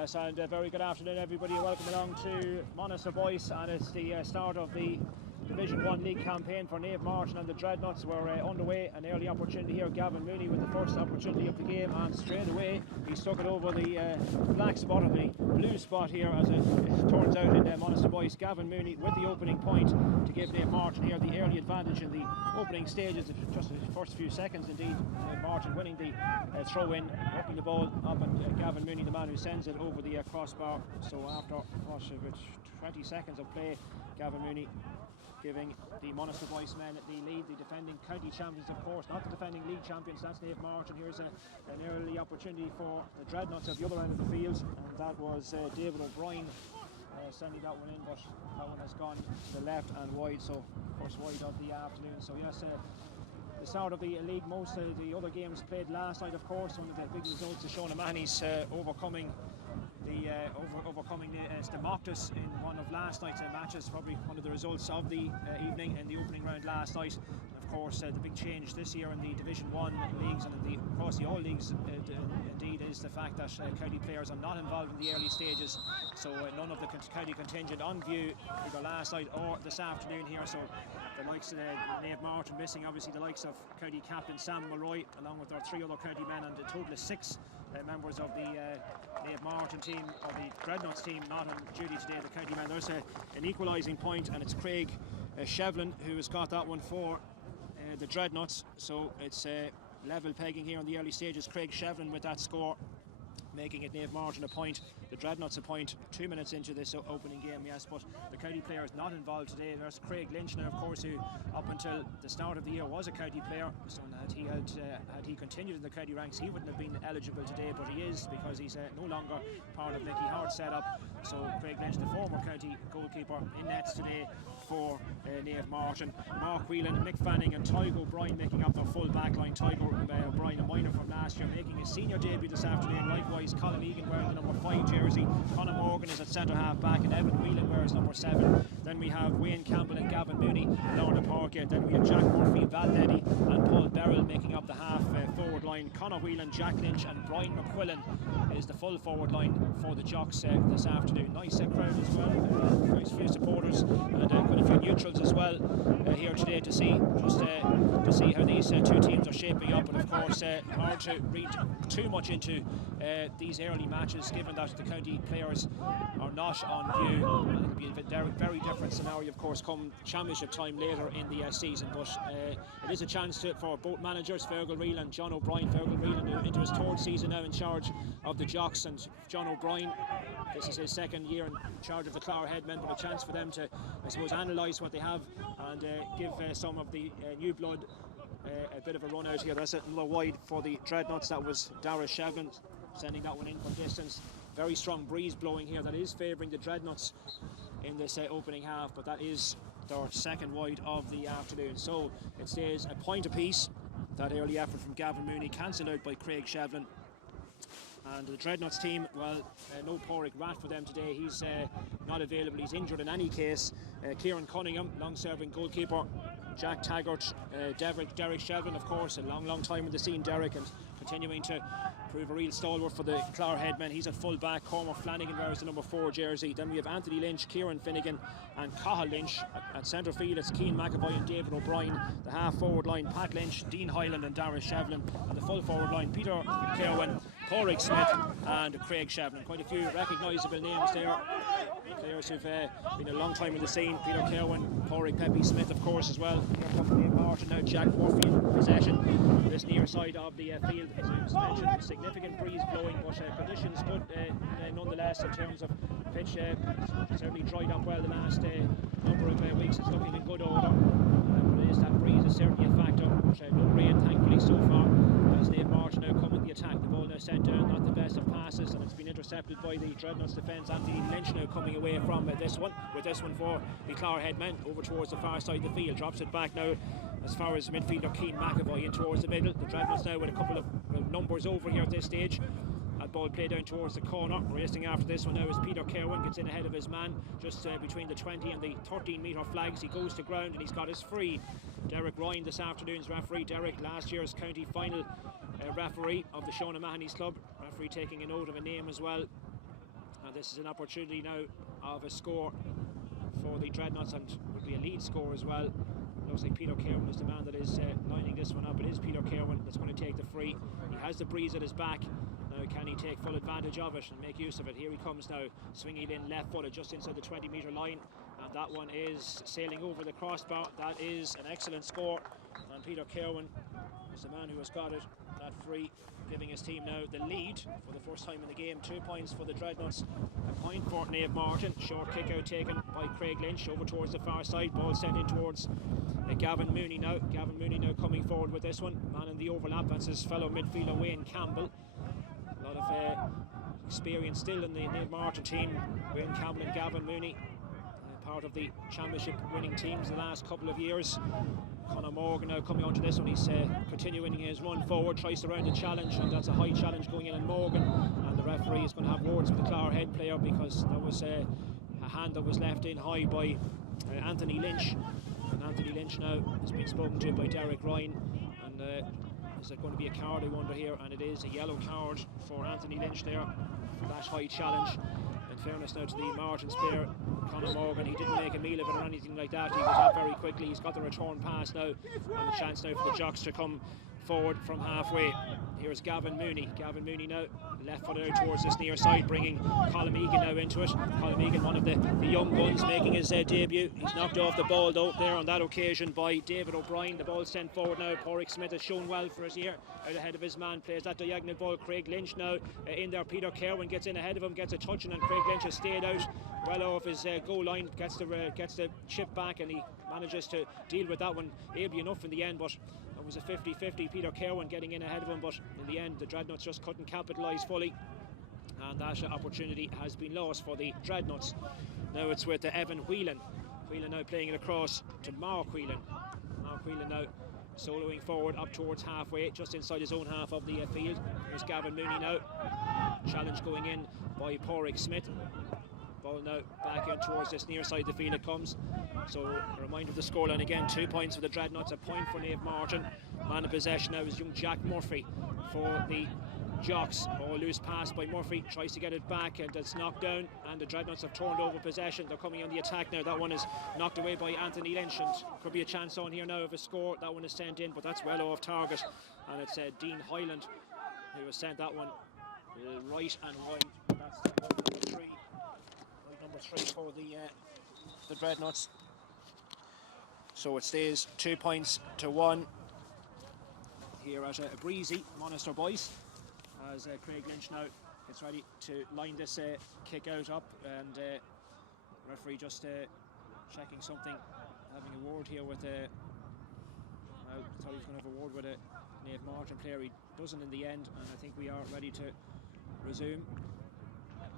Yes, and very good afternoon, everybody. Welcome along to Monaghan Boys, and it's the start of the Division 1 league campaign for Naomh Mairtin and the Dreadnots. We're underway. An early opportunity here. Gavin Mooney with the first opportunity of the game, and straight away he stuck it over the black spot or the blue spot here, as it turns out, in Monaghan Boys. Gavin Mooney with the opening point to give Naomh Mairtin here the early advantage in the opening stages, just the first few seconds indeed. Mairtin winning the throw-in, working the ball up, and Gavin Mooney, the man who sends it over the crossbar. So after about 20 seconds of play, Gavin Mooney giving the Monaghan Boys men the lead. The defending county champions, of course, not the defending league champions, that's Naomh Mairtin. Here's an early opportunity for the Dreadnots at the other end of the field, and that was David O'Brien sending that one in, but that one has gone to the left and wide, so first wide of the afternoon. So yes, the start of the league. Most of the other games played last night, of course. One of the big results is Naomh Mairtin's overcoming the Dreadnots in one of last night's matches. Probably one of the results of the evening in the opening round last night. And of course, the big change this year in the Division 1 leagues and across the all leagues indeed is the fact that county players are not involved in the early stages. So none of the county contingent on view either last night or this afternoon here. So the likes of Naomh Mairtin missing, obviously the likes of county captain Sam Mulroy, along with our three other county men, and a total of 6 members of the Naomh Mairtin team, or the Dreadnots team, not on duty today, the county men. There's an equalising point, and it's Craig Shevlin who has got that one for the Dreadnots. So it's level pegging here in the early stages. Craig Shevlin with that score, making it Naomh Mairtin a point, the Dreadnots a point, 2 minutes into this opening game. Yes, but the county player is not involved today. There's Craig Lynch now, of course, who up until the start of the year was a county player. So had he continued in the county ranks, he wouldn't have been eligible today, but he is, because he's no longer part of Nicky Hart's setup. So Craig Lynch, the former county goalkeeper, in nets today for Naomh Mairtin. Mark Whelan, Mick Fanning and Tygo O'Brien making up their full back line. Tygo O'Brien, a minor from last year, making his senior debut this afternoon. Likewise, Colin Egan wearing the number 5 jersey. Conor Morgan is at centre half back, and Evan Whelan wears number 7. Then we have Wayne Campbell and Gavin Mooney, Lorna Parkett. Then we have Jack Murphy, Val Leddy and Paul Beryl making up the half forward line. Conor Whelan, Jack Lynch and Brian McQuillan is the full forward line for the Jocks this afternoon. Nice crowd as well, very few supporters, and quite a few neutrals as well here today to see how these two teams are shaping up. And of course, hard to read too much into these early matches, given that the county players are not on view. It'll be a very different scenario, of course, come championship time later in the season. But it is a chance for both managers, Fergal Reel and John O'Brien. Fergal Reel into his 3rd season now in charge of the Jocks, and John O'Brien, this is his 2nd year in charge of the Clogher Headmen, but a chance for them to, I suppose, analyse what they have and give some of the new blood a bit of a run out here. That's another wide for the Dreadnots. That was Dara Shevlin sending that one in from distance. Very strong breeze blowing here that is favouring the Dreadnots in this opening half, but that is their 2nd wide of the afternoon. So it stays a point apiece. That early effort from Gavin Mooney cancelled out by Craig Shevlin. And the Dreadnots team, well, no Pádraig Rath for them today. He's not available, he's injured in any case. Kieran Cunningham, long-serving goalkeeper. Jack Taggart, Derek Shevlin, of course, a long time in the scene, Derek, and continuing to prove a real stalwart for the Clogher Headmen. He's at full back. Cormac Flanagan wears the number 4 jersey. Then we have Anthony Lynch, Kieran Finnegan and Cathal Lynch. At centre field, it's Cian McAvoy and David O'Brien. The half forward line, Pat Lynch, Dean Hyland and Dara Shevlin. And the full forward line, Peter Kerwin, Pádraig Smith and Craig Shevlin. Quite a few recognisable names there. Players who've been a long time in the scene. Peter Kerwin, Pádraig Pepe Smith, of course, as well. Here comes Naomh Mairtin now. Jack Murphy in possession. This near side of the field, as I was mentioned, significant breeze blowing, but conditions good nonetheless in terms of pitch. Certainly dried up well the last number of weeks. It's looking in good order. But that breeze is certainly a factor. But no rain, thankfully, so far. As Naomh Mairtin now coming the attack, the ball now sent down, not the best of passes, and it's been intercepted by the Dreadnots defence. Anthony Lynch now coming away from this one for the Clogher Headmen over towards the far side of the field. Drops it back now as far as midfielder Cian McAvoy in towards the middle. The Dreadnots now with a couple of numbers over here at this stage. That ball played down towards the corner. Racing after this one now is Peter Kerwin, gets in ahead of his man just between the 20 and the 13 metre flags. He goes to ground and he's got his free. Derek Ryan, this afternoon's referee. Derek, last year's county final referee of the Naomh Mairtin's club. Referee taking a note of a name as well. And this is an opportunity now of a score for the Dreadnots, and would be a lead score as well. Looks like Peter Kerwin is the man that is lining this one up. It is Peter Kerwin that's going to take the free. He has the breeze at his back. Now can he take full advantage of it and make use of it? Here he comes now, swinging it in left footed just inside the 20-metre line, and that one is sailing over the crossbar. That is an excellent score, and Peter Kerwin is the man who has got it, that free, giving his team now the lead for the first time in the game. 2 points for the Dreadnots, a point for Naomh Mairtin. Short kick out taken by Craig Lynch over towards the far side. Ball sent in towards Gavin Mooney now. Gavin Mooney now coming forward with this one. Man in the overlap, that's his fellow midfielder Wayne Campbell. A lot of experience still in the Naomh Mairtin team. Wayne Campbell and Gavin Mooney, part of the championship winning teams the last couple of years. Conor Morgan now coming onto this one. He's continuing his run forward, tries to round the challenge, and that's a high challenge going in on Morgan, and the referee is going to have words with the Clogherhead player because there was a hand that was left in high by Anthony Lynch, and Anthony Lynch now has been spoken to by Derek Ryan, and is it going to be a card, I wonder here? And it is a yellow card for Anthony Lynch there for that high challenge. In fairness now to the Martins player, Conor Morgan, he didn't make a meal of it or anything like that. He was up very quickly. He's got the return pass now, and the chance now for the Jocks to come forward from halfway. Here's Gavin Mooney. Gavin Mooney now left foot out towards this near side, bringing Colm Egan now into it. Colm Egan, one of the young guns, making his debut. He's knocked off the ball though there on that occasion by David O'Brien. The ball sent forward now. Porrick Smith has shown well for us here, out ahead of his man, plays that diagonal ball. Craig Lynch now in there. Peter Kerwin gets in ahead of him, gets a touch, and Craig Lynch has stayed out well off his goal line, gets the chip back, and he manages to deal with that one ably enough in the end, but it was a 50-50. Peter Kerwin getting in ahead of him, but in the end the Dreadnots just couldn't capitalise fully, and that opportunity has been lost for the Dreadnots. Now it's with Evan Whelan. Whelan now playing it across to Mark Whelan. Mark Whelan now soloing forward up towards halfway, just inside his own half of the field. Here's Gavin Mooney now. Challenge going in by Porrick Smith. Ball now back in towards this near side of the field it comes. So a reminder of the scoreline again: 2 points for the Dreadnots, a point for Naomh Mairtin. Man in possession now is young Jack Murphy for the Jocks. Oh, loose pass by Murphy, tries to get it back, and it's knocked down, and the Dreadnots have turned over possession. They're coming on the attack now. That one is knocked away by Anthony Lynch, and could be a chance on here now of a score. That one is sent in, but that's well off target, and it's Dean Hyland who has sent that one right and wide. That's number three. Number 3 for the Dreadnots. So it stays 2 points to 1 here at a breezy Monaster Boyce, as Craig Lynch now gets ready to line this kick out up, and referee just checking something, having a word here with I thought he was going to have a word with a Naomh Mairtin player. He doesn't in the end, and I think we are ready to resume.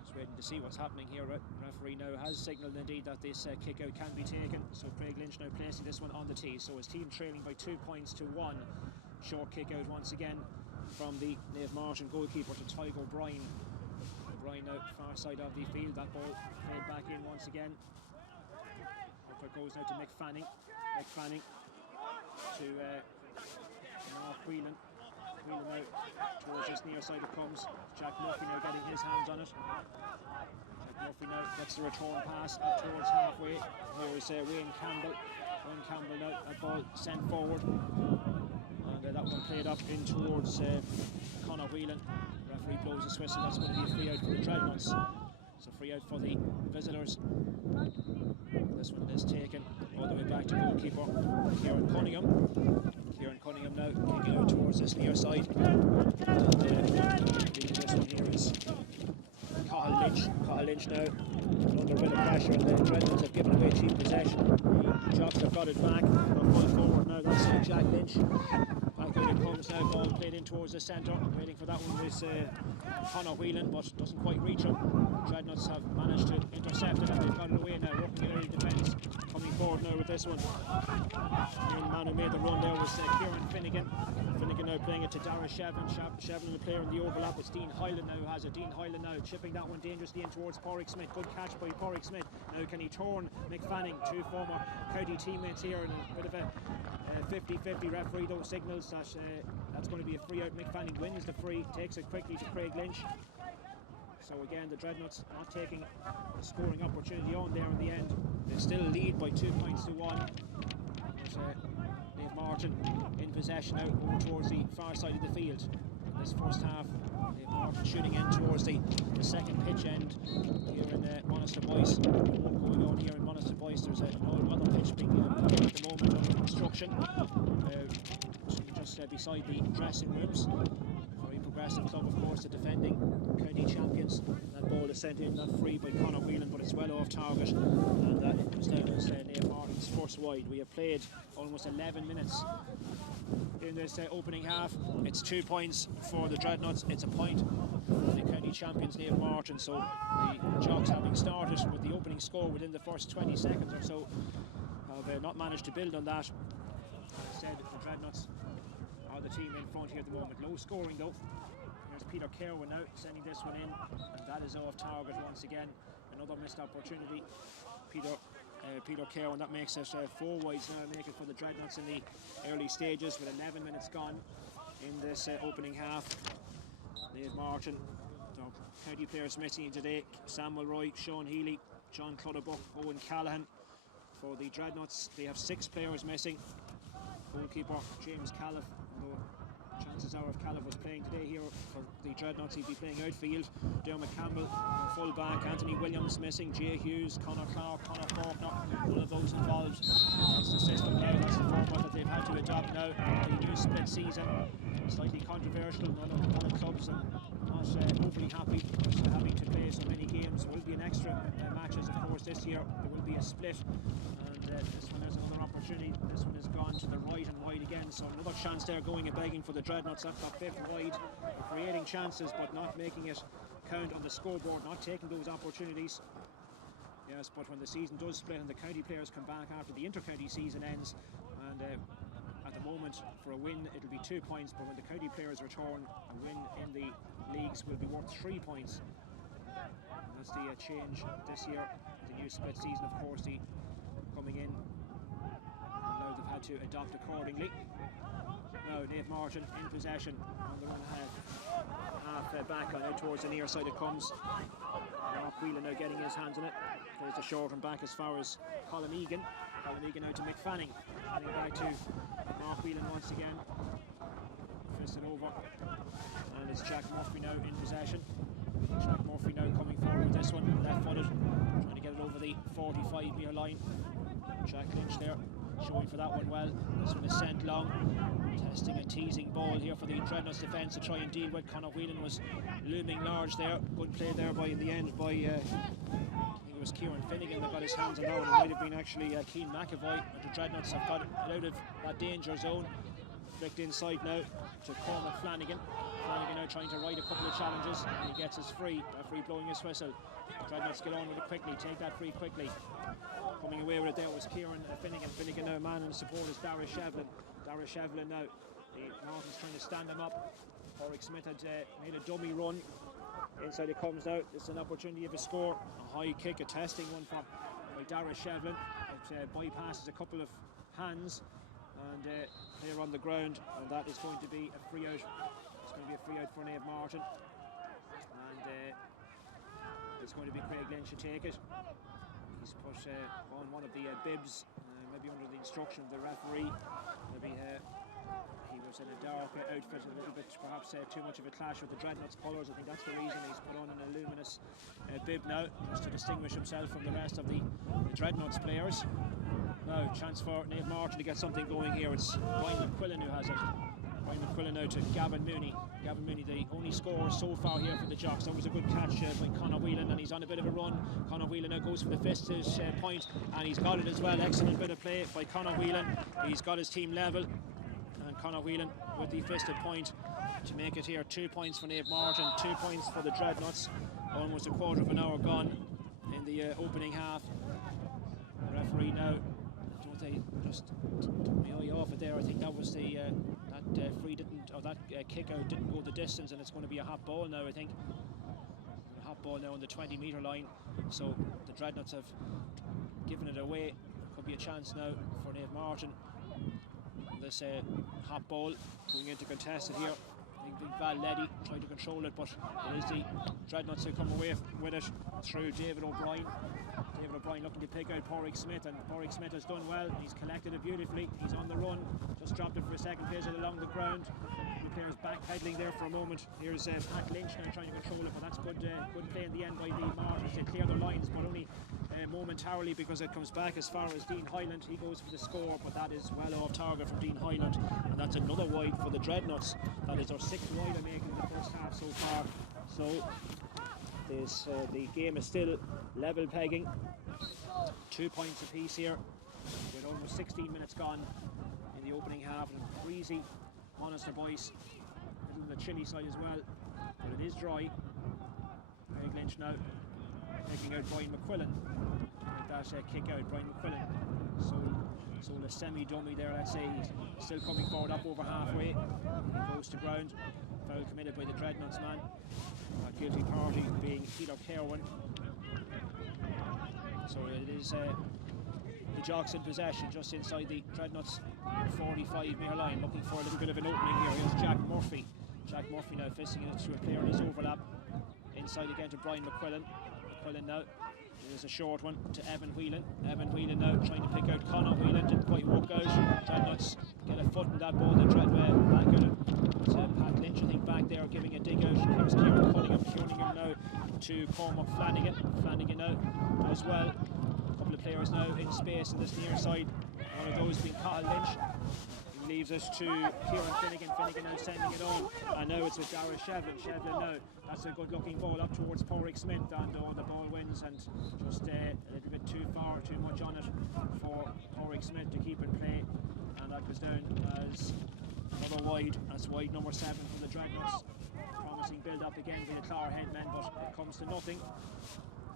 Just waiting to see what's happening here. Referee now has signalled indeed that this kick out can be taken, so Craig Lynch now placing this one on the tee. So his team trailing by 2 points to 1. Short kick out once again from the Naomh Mairtin goalkeeper to Tyke O'Brien. O'Brien now far side of the field. That ball played back in once again. Up it goes now to Mick Fanning. Mick Fanning to Mark Whelan. Whelan now towards this near side it comes. Jack Murphy now getting his hands on it. Jack Murphy now gets the return pass up towards halfway. Here is Wayne Campbell. Wayne Campbell now, that ball sent forward. And that one played up in towards Conor Whelan. Referee blows a whistle. That's going to be a free out for the Dreadnots. So free out for the visitors. This one is taken all the way back to goalkeeper Kieran Cunningham. Kieran Cunningham now kicking out towards this near side. And this one here is Cathal Lynch. Cathal Lynch now under a bit of pressure, and the Dreadnots have given away cheap possession. The Jocks have got it back. They're full forward now. That's Jack Lynch. Back out it comes now. Ball played in towards the centre. Waiting for that one was Conor Whelan, but doesn't quite reach him. The Dreadnots have managed to intercept it, and they've got it away now. Working it out in defence. Coming forward now with this one. The man who made the run there was Kieran Finnegan. Finnegan now playing it to Dara Shevlin. Shevlin, the player in the overlap. It's Dean Hyland now who has it. Dean Hyland now chipping that one dangerously in towards Porrick Smith. Good catch by Porrick Smith. Now can he turn Mick Fanning? Two former county teammates here, and a bit of a 50-50. Referee though signals that that's going to be a free out. Mick Fanning wins the free, takes it quickly to Craig Lynch. So again, the Dreadnots not taking a scoring opportunity on there in the end. They still lead by 2 points to 1. Naomh Mairtin in possession out over towards the far side of the field. In this first half, Naomh Mairtin shooting in towards the second pitch end here in Monaster Boyce. Going on here in Monaster Boyce, there's an old other pitch being built at the moment under construction, just beside the dressing rooms. Very progressive club, of course, the defending county champions. That ball is sent in, not free by Conor Whelan, but it's well off target, and that comes down as Naomh Mairtin's first wide. We have played almost 11 minutes in this opening half. It's 2 points for the Dreadnots, it's a point for the county champions Naomh Mairtin. So the Jocks, having started with the opening score within the first 20 seconds or so, have not managed to build on that. Instead, the Dreadnots are the team in front here at the moment. Low scoring though. There's Peter Kerwin now sending this one in, and that is off target once again. Another missed opportunity. Peter Kerwin, that makes it 4 wides now, make it for the Dreadnots in the early stages with 11 minutes gone in this opening half. Naomh Mairtin, the county players missing today: Samuel Roy, Sean Healy, John Clutterbuck, Owen Callaghan. For the Dreadnots, they have 6 players missing. Goalkeeper James Califf, although chances are if Califf was playing today here for the Dreadnots, he'd be playing outfield. Dermot Campbell, full back. Anthony Williams missing. Jay Hughes, Conor Clark, Conor Faulkner, all of those involved. That's the system now, that's the format that they've had to adopt now. The new split season, slightly controversial. None of the clubs are not overly happy with having to play so many games. There will be an extra matches, of course, this year. There will be a split, and this one has another opportunity. This one has gone to the right and wide again, so another chance there going and begging for the Dreadnots at that 5th wide, creating chances but not making it count on the scoreboard, not taking those opportunities. Yes, but when the season does split and the county players come back after the inter-county season ends, and at the moment for a win it'll be 2 points, but when the county players return, a win in the leagues will be worth 3 points. And that's the change this year, the new split season, of course, the coming in. Now they've had to adopt accordingly. Now Naomh Mairtin in possession on their own half back, and out towards the near side it comes. Mark Whelan now getting his hands on it. Plays the short and back as far as Colin Egan. Colin Egan out to Mick Fanning. Fanning back to Mark Whelan once again. Fisted over. And it's Jack Murphy now in possession. Jack Murphy now coming forward with this one, left footed, trying to get it over the 45 metre line. Jack Lynch there, showing for that one well. This one is sent long. Testing a teasing ball here for the Dreadnots defence to try and deal with. Conor Whelan was looming large there. Good play there in the end by, I think it was Kieran Finnegan that got his hands on that one. It might have been actually Keane McAvoy. But the Dreadnots have got it out of that danger zone. Flicked inside now to Cormac Flanagan. Flanagan now trying to ride a couple of challenges, and he gets his free. Referee blowing his whistle. Dreadnots get on with it quickly, take that free quickly. Coming away with it there was Kieran Finnegan. Finnegan now man and support is Dara Shevlin. Dara Shevlin now. The Martins trying to stand him up. Oric Smith had made a dummy run. Inside it comes now. It's an opportunity of a score. A high kick, a testing one by Dara Shevlin. It bypasses a couple of hands, and they're on the ground, and that is going to be a free out. It's going to be a free out for Naomh Mairtin, and it's going to be Craig Lynch to take it. He's put on one of the bibs, maybe under the instruction of the referee. Maybe he was in a dark outfit, a little bit perhaps too much of a clash with the Dreadnots colours. I think that's the reason he's put on an luminous bib now, just to distinguish himself from the rest of the Dreadnots players. Now, chance for Naomh Mairtin to get something going here. It's Brian McQuillan who has it. Brian McQuillan now to Gavin Mooney. Gavin Mooney, the only scorer so far here for the Jocks. That was a good catch by Conor Whelan, and he's on a bit of a run. Conor Whelan now goes for the fisted point, and he's got it as well. Excellent bit of play by Conor Whelan. He's got his team level, and Conor Whelan with the fisted point to make it here. 2 points for Naomh Mairtin, 2 points for the Dreadnots. Almost a quarter of an hour gone in the opening half. The referee now, they just took my eye off it there. I think that was the that free didn't, or that kick out didn't go the distance, and it's going to be a hot ball now. I think a hot ball now on the 20 metre line. So the Dreadnots have given it away. Could be a chance now for Naomh Mairtin. This hot ball going into contested here. I think Big Val Leddy trying to control it, but it is the Dreadnots who come away with it through David O'Brien. David O'Brien looking to pick out Pádraig Smith, and Pádraig Smith has done well. He's collected it beautifully. He's on the run, just dropped it for a second, plays it along the ground. The players backpedaling there for a moment. Here's Pat Lynch now trying to control it, but that's good play in the end by the Martins. They clear the lines, but only momentarily, because it comes back as far as Dean Hyland. He goes for the score, but that is well off target from Dean Hyland, and that's another wide for the Dreadnots. That is our 6th wide I make in the first half so far. So the game is still level pegging, 2 points apiece here with almost 16 minutes gone in the opening half, and breezy Monaghan boys, a little on the chilly side as well, but it is dry. Craig Lynch now taking out Brian McQuillan. That kick out Brian McQuillan. So a semi-dummy there, let's say. He's still coming forward up over halfway. He goes to ground. Foul committed by the Dreadnots man. Guilty party being Peter Kerwin. So it is the Jocks in possession just inside the Dreadnots 45-metre line, looking for a little bit of an opening here. Here's Jack Murphy. Jack Murphy now fisting it through a player in his overlap. Inside again to Brian McQuillan. McQuillan now. There's a short one to Evan Whelan. Evan Whelan now trying to pick out Conor Whelan. Didn't quite work out. Dreadnots get a foot in that ball. They tried back at it. It's Pat Lynch, I think, back there giving a dig out. Here's Kieran Cunningham now to Cormac Flanagan. Flanagan now does well. A couple of players now in space in this near side. One of those being Cathal Lynch. He leaves us to Kieran Finnegan. Finnegan now sending it on. And now it's with Dara Shevlin. Shevlin now. That's a good looking ball up towards Pádraig Smith, and the ball wins, and just a little bit too far, too much on it for Pádraig Smith to keep in play, and that goes down as another wide. That's wide number 7 from the Dreadnots. Promising build up again by the Clogherhead men, but it comes to nothing,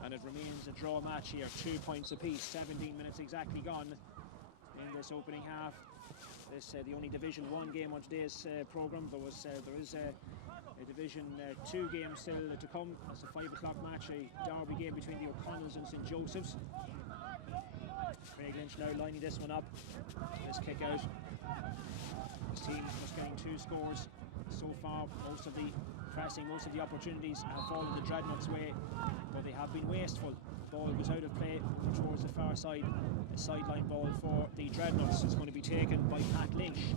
and it remains a draw match here, 2 points apiece. 17 minutes exactly gone in this opening half. This the only Division 1 game on today's programme. There is a Division 2 game still to come. That's a 5 o'clock match, a derby game between the O'Connells and St Joseph's. Craig Lynch now lining this one up. This kick out. This team just getting 2 scores so far. Most of the pressing, most of the opportunities have fallen the Dreadnots' way, but they have been wasteful. The ball goes out of play towards the far side. A sideline ball for the Dreadnots is going to be taken by Pat Lynch.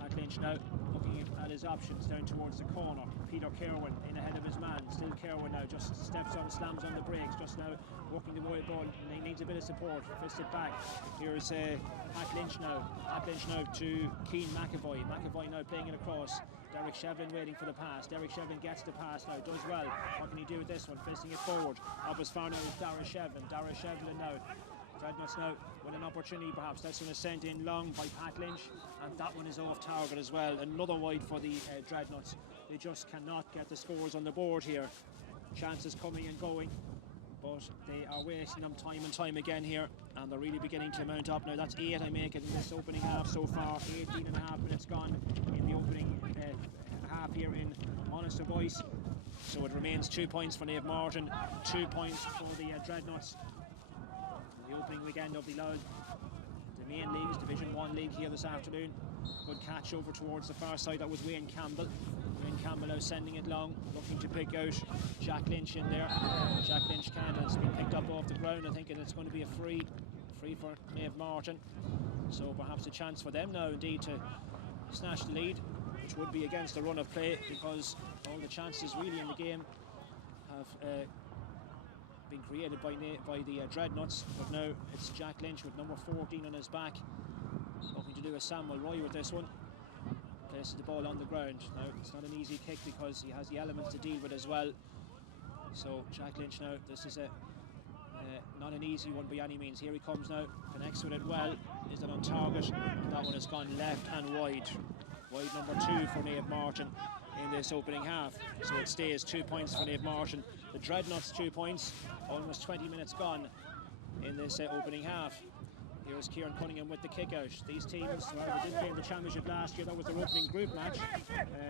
Pat Lynch now looking at his options down towards the corner. Peter Kerwin in ahead of his man. Still Kerwin now, just steps on, slams on the brakes, just now working the wide ball, and he needs a bit of support. Fisted back. Here's Pat Lynch now. Pat Lynch now to Keane McAvoy. McAvoy now playing it across. Derek Shevlin waiting for the pass. Derek Shevlin gets the pass now, does well. What can he do with this one? Fisting it forward. Up as far now is Dara Shevlin. Dara Shevlin now. Dreadnots now with an opportunity perhaps. That's one is sent in long by Pat Lynch, and that one is off target as well. Another wide for the Dreadnots. They just cannot get the scores on the board here. Chances coming and going, but they are wasting them time and time again here, and they're really beginning to mount up now. That's 8 I make it in this opening half so far. 18 and a half minutes gone in the opening half here in Monaghan Boys. So it remains 2 points for Naomh Mairtin, 2 points for the Dreadnots. The opening weekend of the main leagues, Division 1 league here this afternoon. Good catch over towards the far side. That was Wayne Campbell. Wayne Campbell now sending it long, looking to pick out Jack Lynch in there. Jack Lynch can't, it's been picked up off the ground. I think it's going to be a free for Naomh Mairtin. So perhaps a chance for them now indeed to snatch the lead, which would be against the run of play, because all the chances really in the game have been created by the Dreadnots. But now it's Jack Lynch with number 14 on his back, looking to do a Samuel Roy with this one. Places the ball on the ground. Now it's not an easy kick because he has the elements to deal with as well. So Jack Lynch now, this is not an easy one by any means. Here he comes now, connects with it well. Is it on target? That one has gone left and wide. Wide number 2 for Naomh Mairtin in this opening half. So it stays 2 points for Naomh Mairtin. The Dreadnots 2 points, almost 20 minutes gone in this opening half. Here's Kieran Cunningham with the kick out. These teams, well, they did play in the championship last year. That was their opening group match.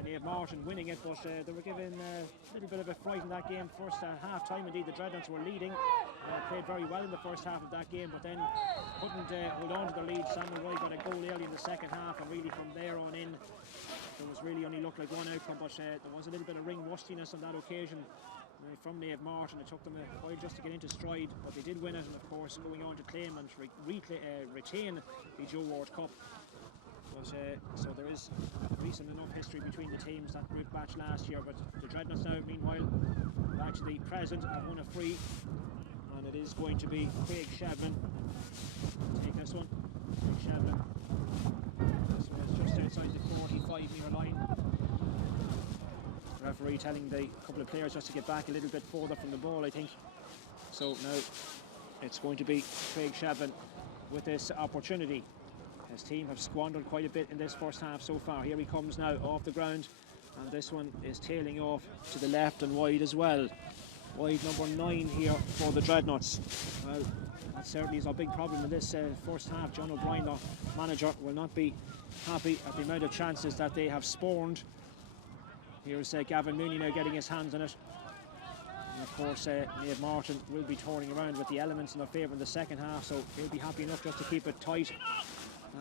Naomh Mairtin winning it, but they were given a little bit of a fright in that game. First half time, indeed, the Dreadnots were leading. Played very well in the first half of that game, but then couldn't hold on to the lead. Samuel Roy got a goal early in the second half, and really from there on in, there was really only looked like one outcome, but there was a little bit of ring rustiness on that occasion from Naomh Mairtin. It took them a while just to get into stride, but they did win it, and of course going on to claim and retain the Joe Ward Cup. But, so there is recent enough history between the teams, that group match last year. But the Dreadnots now, meanwhile, back to the present, have won a free, and it is going to be Craig Shevlin. Take this one, Craig Shevlin. This one is just outside the 45-metre line. The referee telling the couple of players just to get back a little bit further from the ball, I think. So now it's going to be Craig Shevlin with this opportunity. His team have squandered quite a bit in this first half so far. Here he comes now off the ground, and this one is tailing off to the left and wide as well. Wide number 9 here for the Dreadnots. Well, that certainly is a big problem in this first half. John O'Brien, the manager, will not be happy at the amount of chances that they have spawned. Here's Gavin Mooney now getting his hands on it. And of course, Naomh Mairtin will be touring around with the elements in their favour in the second half, so he'll be happy enough just to keep it tight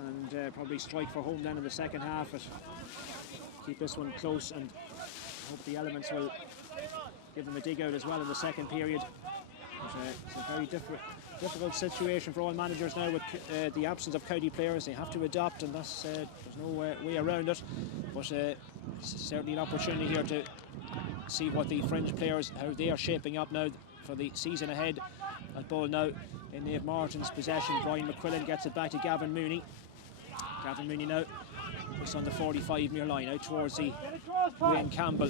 and probably strike for home then in the second half. But keep this one close, and hope the elements will give them a dig out as well in the second period. But, it's a very difficult situation for all managers now with the absence of county players. They have to adapt, and that's there's no way around it. But it's certainly an opportunity here to see what the fringe players, how they are shaping up now for the season ahead. That ball now in Naomh Mairtin's possession. Brian McQuillan gets it back to Gavin Mooney. Gavin Mooney now just on the 45-metre line, out towards the Wayne Campbell.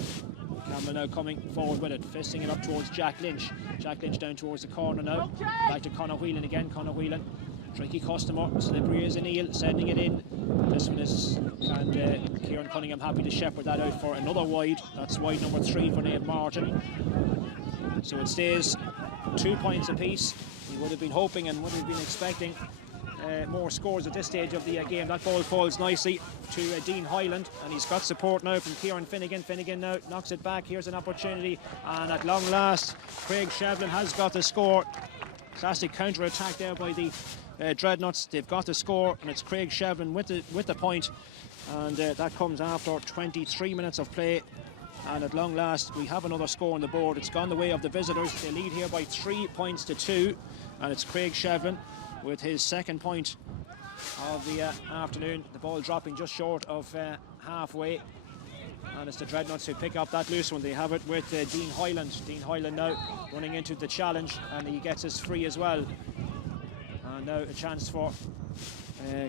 Campbell now coming forward with it, fisting it up towards Jack Lynch. Jack Lynch down towards the corner now. Back to Conor Whelan again. Conor Whelan, tricky customer, slippery as a eel, sending it in. This one is, and Kieran Cunningham happy to shepherd that out for another wide. That's wide number 3 for Naomh Mairtin. So it stays 2 points apiece. He would have been hoping and would have been expecting more scores at this stage of the game. That ball falls nicely to Dean Hyland, and he's got support now from Kieran Finnegan. Finnegan now knocks it back. Here's an opportunity, and at long last Craig Shevlin has got the score. Classic counter-attack there by the Dreadnots. They've got the score, and it's Craig Shevlin with the point, and that comes after 23 minutes of play. And at long last we have another score on the board. It's gone the way of the visitors. They lead here by 3 points to 2, and it's Craig Shevlin with his second point of the afternoon. The ball dropping just short of halfway, and it's the Dreadnots who pick up that loose one. They have it with Dean Hyland. Dean Hyland now running into the challenge, and he gets his free as well. And now a chance for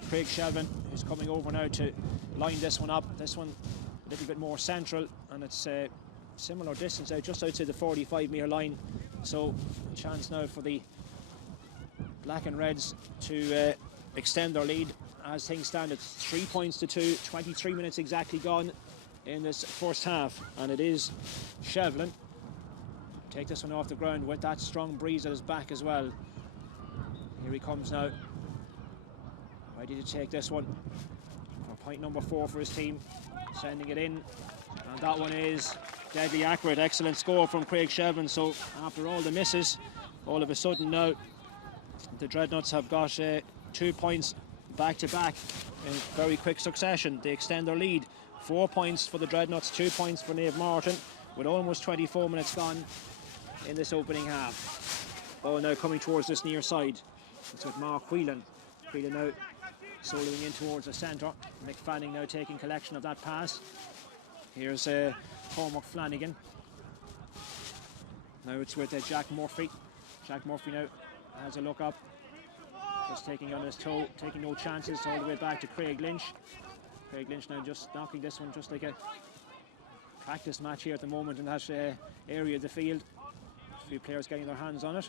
Craig Shevlin, who's coming over now to line this one up. This one a little bit more central, and it's similar distance out, just outside the 45-metre line. So a chance now for the Black and Reds to extend their lead. As things stand, it's 3 points to 2, 23 minutes exactly gone in this first half, and it is Shevlin. Take this one off the ground with that strong breeze at his back as well. Here he comes now, ready to take this one for point number 4 for his team, sending it in, and that one is deadly accurate. Excellent score from Craig Shevlin. So after all the misses, all of a sudden now the Dreadnots have got 2 points back to back in very quick succession. They extend their lead. 4 points for the Dreadnots, 2 points for Naomh Mairtin, with almost 24 minutes gone in this opening half. Ball now coming towards this near side. It's with Mark Whelan. Whelan now soloing in towards the centre. Mick Fanning now taking collection of that pass. Here's Cormac Flanagan. Now it's with Jack Murphy. Jack Murphy now has a look up, just taking on his toe, taking no chances, all the way back to Craig Lynch. Craig Lynch now just knocking this one just like a practice match here at the moment in that area of the field. A few players getting their hands on it.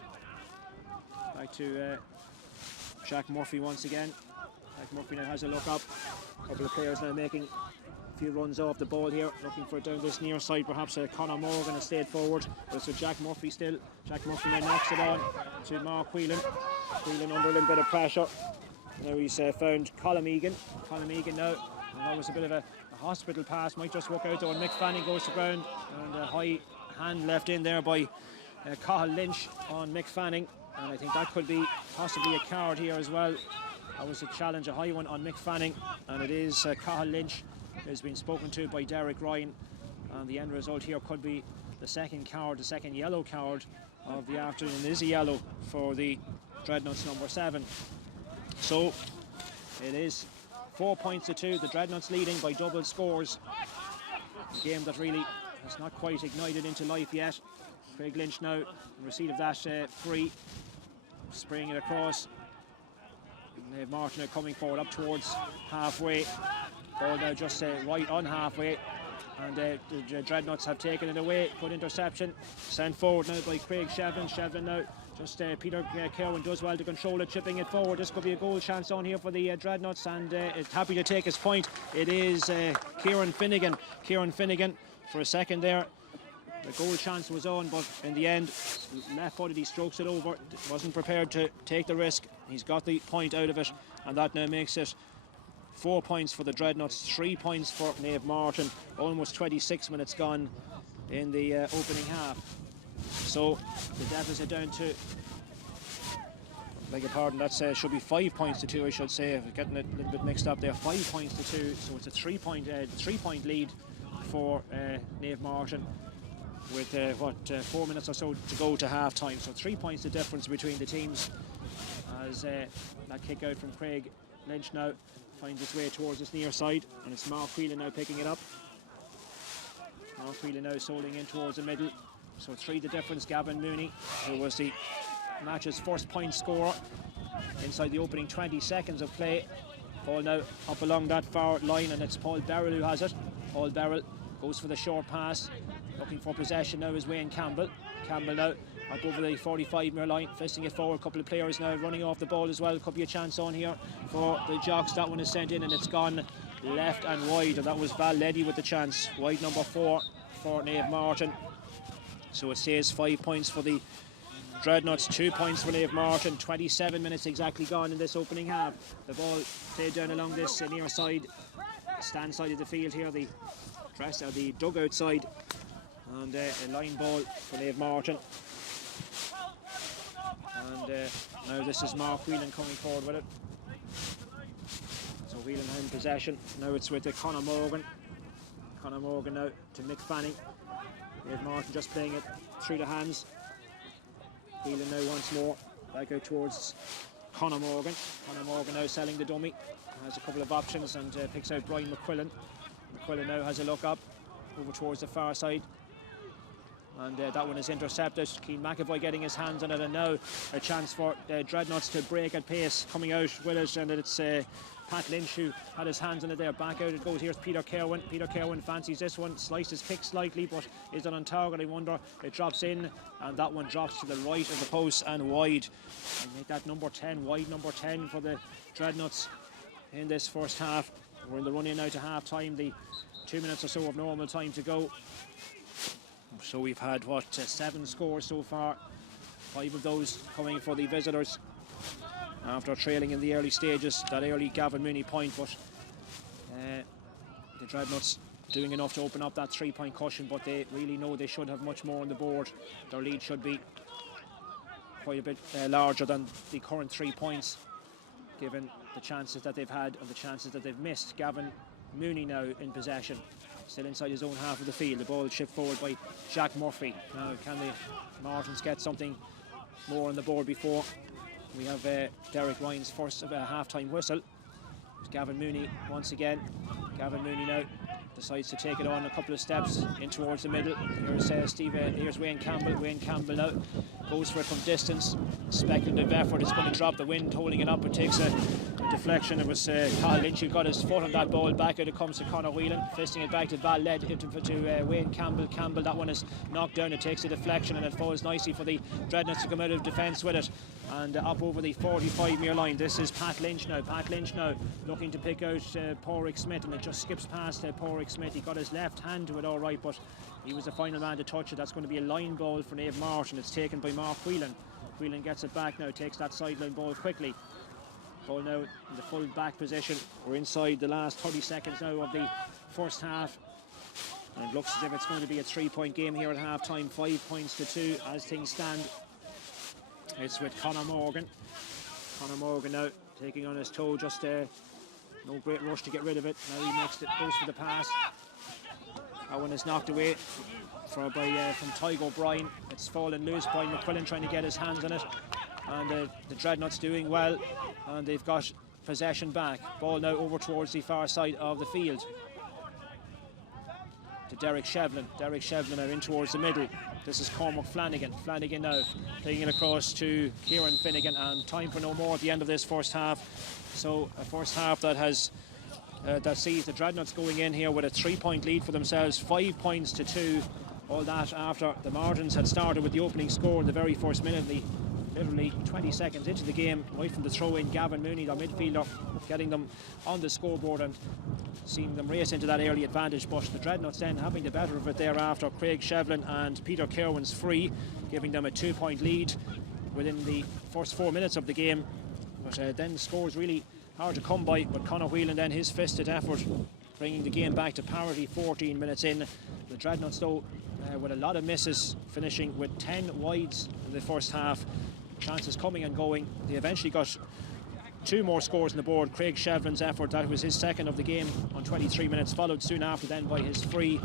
Back to Jack Murphy once again. Jack Murphy now has a look up. A couple of players now making a few runs off the ball here, looking for it down this near side. Perhaps Conor Morgan has stayed forward, but it's with Jack Murphy still. Jack Murphy now knocks it on to Mark Whelan. Whelan under a little bit of pressure. Now he's found Colm Egan. Colm Egan now, and that was a bit of a hospital pass, might just work out though, and Mick Fanning goes to ground, and a high hand left in there by Cathal Lynch on Mick Fanning, and I think that could be possibly a card here as well. That was a challenge, a high one on Mick Fanning, and it is Cathal Lynch has been spoken to by Derek Ryan, and the end result here could be the second yellow card of the afternoon. It is a yellow for the Dreadnots number 7. So it is 4 points to 2. The Dreadnots leading by double scores. A game that really has not quite ignited into life yet. Craig Lynch now in receipt of that free, spraying it across. Naomh Mairtin are coming forward up towards halfway. Ball now just right on halfway, and the Dreadnots have taken it away. Good interception, sent forward now by Craig Shevlin. Shevlin now just Peter Kerwin does well to control it, chipping it forward. This could be a goal chance on here for the Dreadnots, and it's happy to take his point. It is Kieran Finnegan. Kieran Finnegan for a second there. The goal chance was on, but in the end, left-footed, he strokes it over. Wasn't prepared to take the risk. He's got the point out of it, and that now makes it 4 points for the Dreadnots, 3 points for Naomh Mairtin. Almost 26 minutes gone in the opening half. So the deficit down to, beg your pardon, that should be 5 points to 2, I should say. I'm getting it a little bit mixed up there. 5 points to 2, so it's a 3 point lead for Naomh Mairtin, with 4 minutes or so to go to half time. So 3 points the difference between the teams, as that kick out from Craig Lynch now finds its way towards this near side, and it's Mark Whelan now picking it up. Mark Whelan now soling in towards the middle. So 3 the difference. Gavin Mooney, who was the match's first point scorer inside the opening 20 seconds of play. Ball now up along that far line, and it's Paul Beryl who has it. Paul Beryl goes for the short pass. Looking for possession now is Wayne Campbell. Campbell now up over the 45-metre line, fisting it forward. A couple of players now running off the ball as well. Could be a chance on here for the Jocks. That one is sent in, and it's gone left and wide, and that was Val Leddy with the chance. Wide number 4 for Naomh Mairtin. So it stays 5 points for the Dreadnots, 2 points for Naomh Mairtin. 27 minutes exactly gone in this opening half. The ball played down along this near side, stand side of the field here, the dugout side, and a line ball for Naomh Mairtin. And now this is Mark Whelan coming forward with it. So Whelan in possession. Now it's with Conor Morgan. Conor Morgan now to Mick Fanning. Naomh Mairtin just playing it through the hands. Whelan now once more back out towards Conor Morgan. Conor Morgan now selling the dummy. Has a couple of options and picks out Brian McQuillan. McQuillan now has a look up over towards the far side, and that one is intercepted. Keane McAvoy getting his hands on it, and now a chance for Dreadnots to break at pace, coming out with it, and it's Pat Lynch who had his hands on it there. Back out it goes. Here's Peter Kerwin. Peter Kerwin fancies this one, slices pick slightly, but is it on target, I wonder. It drops in, and that one drops to the right of the post and wide. And make that number 10, wide number 10 for the Dreadnots in this first half. We're in the run in now to half time, the 2 minutes or so of normal time to go. So we've had 7 scores so far, 5 of those coming for the visitors after trailing in the early stages. That early Gavin Mooney point, but the Dreadnots doing enough to open up that 3 point cushion, but they really know they should have much more on the board. Their lead should be quite a bit larger than the current 3 points, given the chances that they've had and the chances that they've missed. Gavin Mooney now in possession, still inside his own half of the field. The ball shipped forward by Jack Murphy. Now can the Martins get something more on the board before we have Derek Ryan's first half-time whistle? It's Gavin Mooney once again. Gavin Mooney now decides to take it on a couple of steps in towards the middle. Here's Wayne Campbell. Wayne Campbell now goes for it from distance. Speculative effort. It's going to drop. The wind holding it up. It takes a deflection. It was Carl Lynch who got his foot on that ball. Back out it comes to Conor Whelan, fisting it back to Val Led, to Wayne Campbell. Campbell, that one is knocked down. It takes a deflection, and it falls nicely for the Dreadnots to come out of defence with it. And up over the 45-metre line. This is Pat Lynch now. Pat Lynch now looking to pick out Pádraig Smith, and it just skips past Pádraig Smith. He got his left hand to it all right, but he was the final man to touch it. That's going to be a line ball for Naomh Mairtin. It's taken by Mark Whelan. Whelan gets it back now, takes that sideline ball quickly. Ball now in the full back position. We're inside the last 30 seconds now of the first half, and it looks as if it's going to be a 3 point game here at half time. 5 points to 2 as things stand. It's with Conor Morgan. Conor Morgan now taking on his toe just No great rush to get rid of it. Now he goes for the pass. That one is knocked away from Tygo O'Brien. It's fallen loose by McQuillan trying to get his hands on it. And the Dreadnots doing well. And they've got possession back. Ball now over towards the far side of the field. To Derek Shevlin. Derek Shevlin now in towards the middle. This is Cormac Flanagan. Flanagan now taking it across to Kieran Finnegan, and time for no more at the end of this first half. So a first half that has that sees the Dreadnots going in here with a 3-point lead for themselves, 5 points to 2. All that after the Martins had started with the opening score in the very first minute. Literally 20 seconds into the game, right from the throw-in, Gavin Mooney, their midfielder, getting them on the scoreboard and seeing them race into that early advantage. But the Dreadnots then having the better of it thereafter. Craig Shevlin and Peter Kerwin's free, giving them a 2-point lead within the first 4 minutes of the game. But then the scores really hard to come by. But Conor Whelan then his fisted effort, bringing the game back to parity 14 minutes in. The Dreadnots though with a lot of misses, finishing with 10 wides in the first half. Chances coming and going. They eventually got 2 more scores on the board. Craig Shevlin's effort, that was his second of the game on 23 minutes, followed soon after then by his free.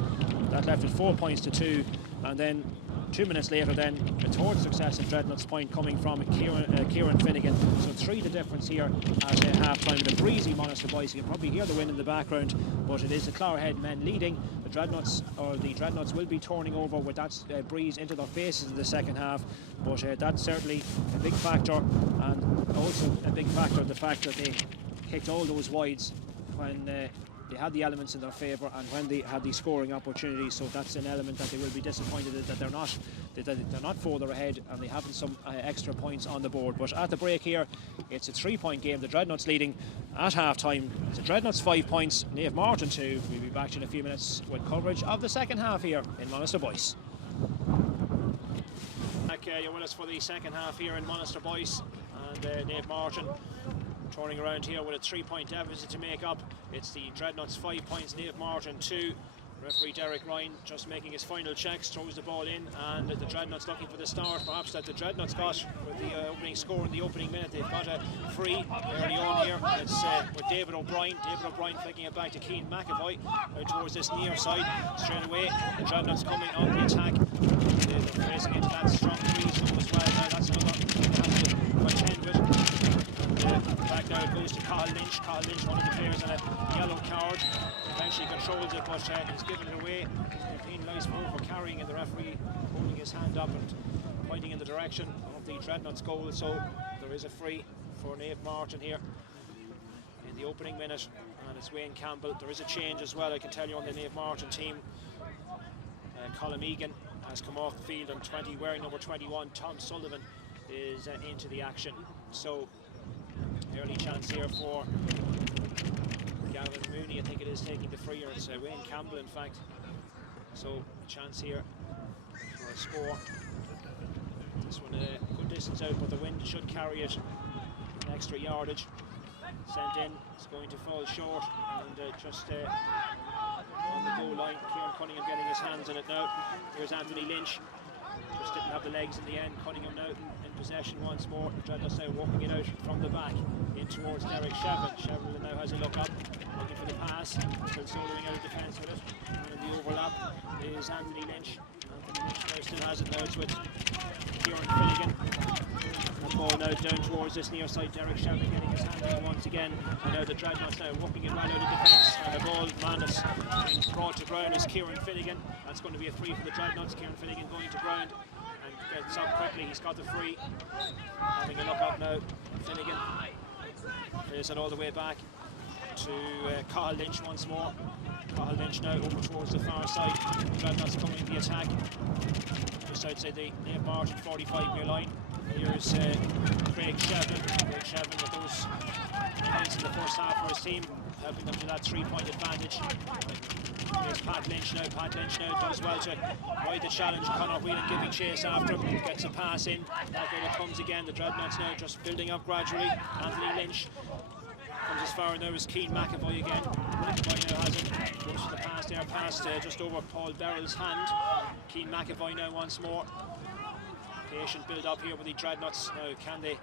That left it 4 points to 2. And then 2 minutes later then a third successive Dreadnots point coming from Kieran Finnegan. So 3 the difference here at half-time. The breezy Monaghan boys. You can probably hear the wind in the background, but it is the Clogherhead men leading. The Dreadnots will be turning over with that breeze into their faces in the second half. But that's certainly a big factor, and also a big factor the fact that they kicked all those wides when they had the elements in their favour and when they had the scoring opportunities. So that's an element that they will be disappointed that they're not further ahead and they haven't some extra points on the board. But at the break here, it's a 3-point game. The Dreadnots leading at half time. It's the Dreadnots 5 points, Naomh Mairtin 2. We'll be back in a few minutes with coverage of the second half here in Monaghan Boys. You're with us for the second half here in Monaghan Boys, and Naomh Mairtin turning around here with a 3-point deficit to make up. It's the Dreadnots 5 points, Naomh Mairtin 2. Referee Derek Ryan just making his final checks, throws the ball in, and the Dreadnots looking for the start perhaps that the Dreadnots got with the opening score in the opening minute. They've got a free early on here. It's with David O'Brien. David O'Brien flicking it back to Cian McAvoy out towards this near side. Straight away, the Dreadnots coming on the attack. They're racing into that strong free zone as well. Now that's another contend with. Back now it goes to Carl Lynch. Carl Lynch, one of the players on a yellow card. Eventually controls it, but he's given it away. He's been penalised for carrying, and the referee holding his hand up and pointing in the direction of the Dreadnots goal. So there is a free for Naomh Mairtin here in the opening minute, and it's Wayne Campbell. There is a change as well, I can tell you, on the Naomh Mairtin team. Colin Egan has come off the field, and wearing number 21, Tom Sullivan, is into the action. So early chance here for Gavin Mooney, I think it is, taking the free, or it's Wayne Campbell in fact. So a chance here for a score. This one a good distance out, but the wind should carry it an extra yardage. Sent in, it's going to fall short, and just on the goal line, Kieran Cunningham getting his hands on it now. Here's Anthony Lynch, just didn't have the legs in the end. Cunningham now in possession once more. The Dreadnots now walking it out from the back in towards Derek Shevlin. Shevlin now has a look up, looking for the pass, still soloing out of defence with it. And in the overlap is Anthony Lynch. Anthony Lynch now still has it. Now it's with Kieran Finnegan. The ball now down towards this near side. Derek Shevlin getting his hand on once again. And now the Dreadnots now walking it right out of defence. And the ball man is brought to ground is Kieran Finnegan. That's going to be a free for the Dreadnots. Kieran Finnegan going to ground and gets up quickly. He's got the free. Having a look up now. Finnegan plays it all the way back to Carl Lynch once more. Carl Lynch now over towards the far side. Dreadnots coming in the attack just outside the Naomh Mairtin 45-metre line. Here's Craig Shevlin. Craig Shevlin with those points in the first half for his team, helping them to that 3-point advantage. Here's Pat Lynch now. Pat Lynch now does well to ride the challenge. Conor Whelan giving chase after him. Gets a pass in. Back out it comes again. The Dreadnots now just building up gradually. Anthony Lynch comes as far now as Cian McAvoy again. McAvoy now has it. Goes for the pass there. Past just over Paul Beryl's hand. Cian McAvoy now once more. Patient build up here with the Dreadnots. Now can they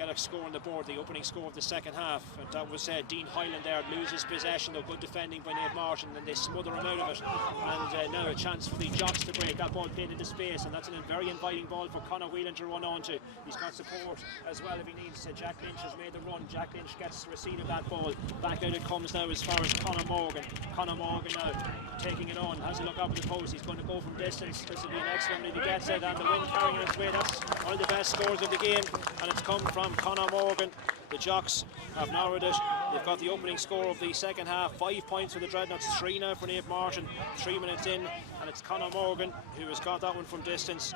get a score on the board, the opening score of the second half. And that was Dean Hyland there, loses possession, though good defending by Naomh Mairtin, and they smother him out of it. And now a chance for the Jocks to break. That ball played into space, and that's a very inviting ball for Conor Whelan to run onto. He's got support as well if he needs. Jack Lynch has made the run. Jack Lynch gets receipt of that ball. Back out it comes now as far as Conor Morgan. Conor Morgan now taking it on, has a look up at the post. He's going to go from distance. This will be an excellent if he gets it, and the wind carrying its way. That's one of the best scores of the game, and it's come from Conor Morgan. The Jocks have narrowed it. They've got the opening score of the second half. 5 points for the Dreadnots, 3 now for Naomh Mairtin. 3 minutes in, and it's Conor Morgan who has got that one from distance.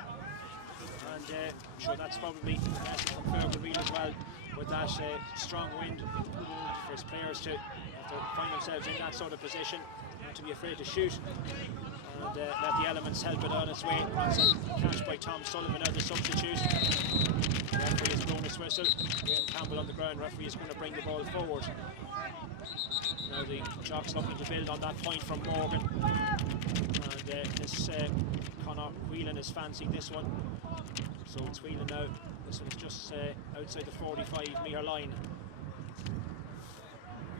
And I'm sure that's probably a message from Fergal as well, with that strong wind for his players to have to find themselves in that sort of position, not to be afraid to shoot, and let the elements help it on its way. That's a catch by Tom Sullivan, now the substitute. The referee has blown his whistle. Graham Campbell on the ground. Referee is going to bring the ball forward. Now the Jocks looking to build on that point from Morgan, and this Conor Whelan has fancied this one, so it's Whelan now. This one's just outside the 45-metre line,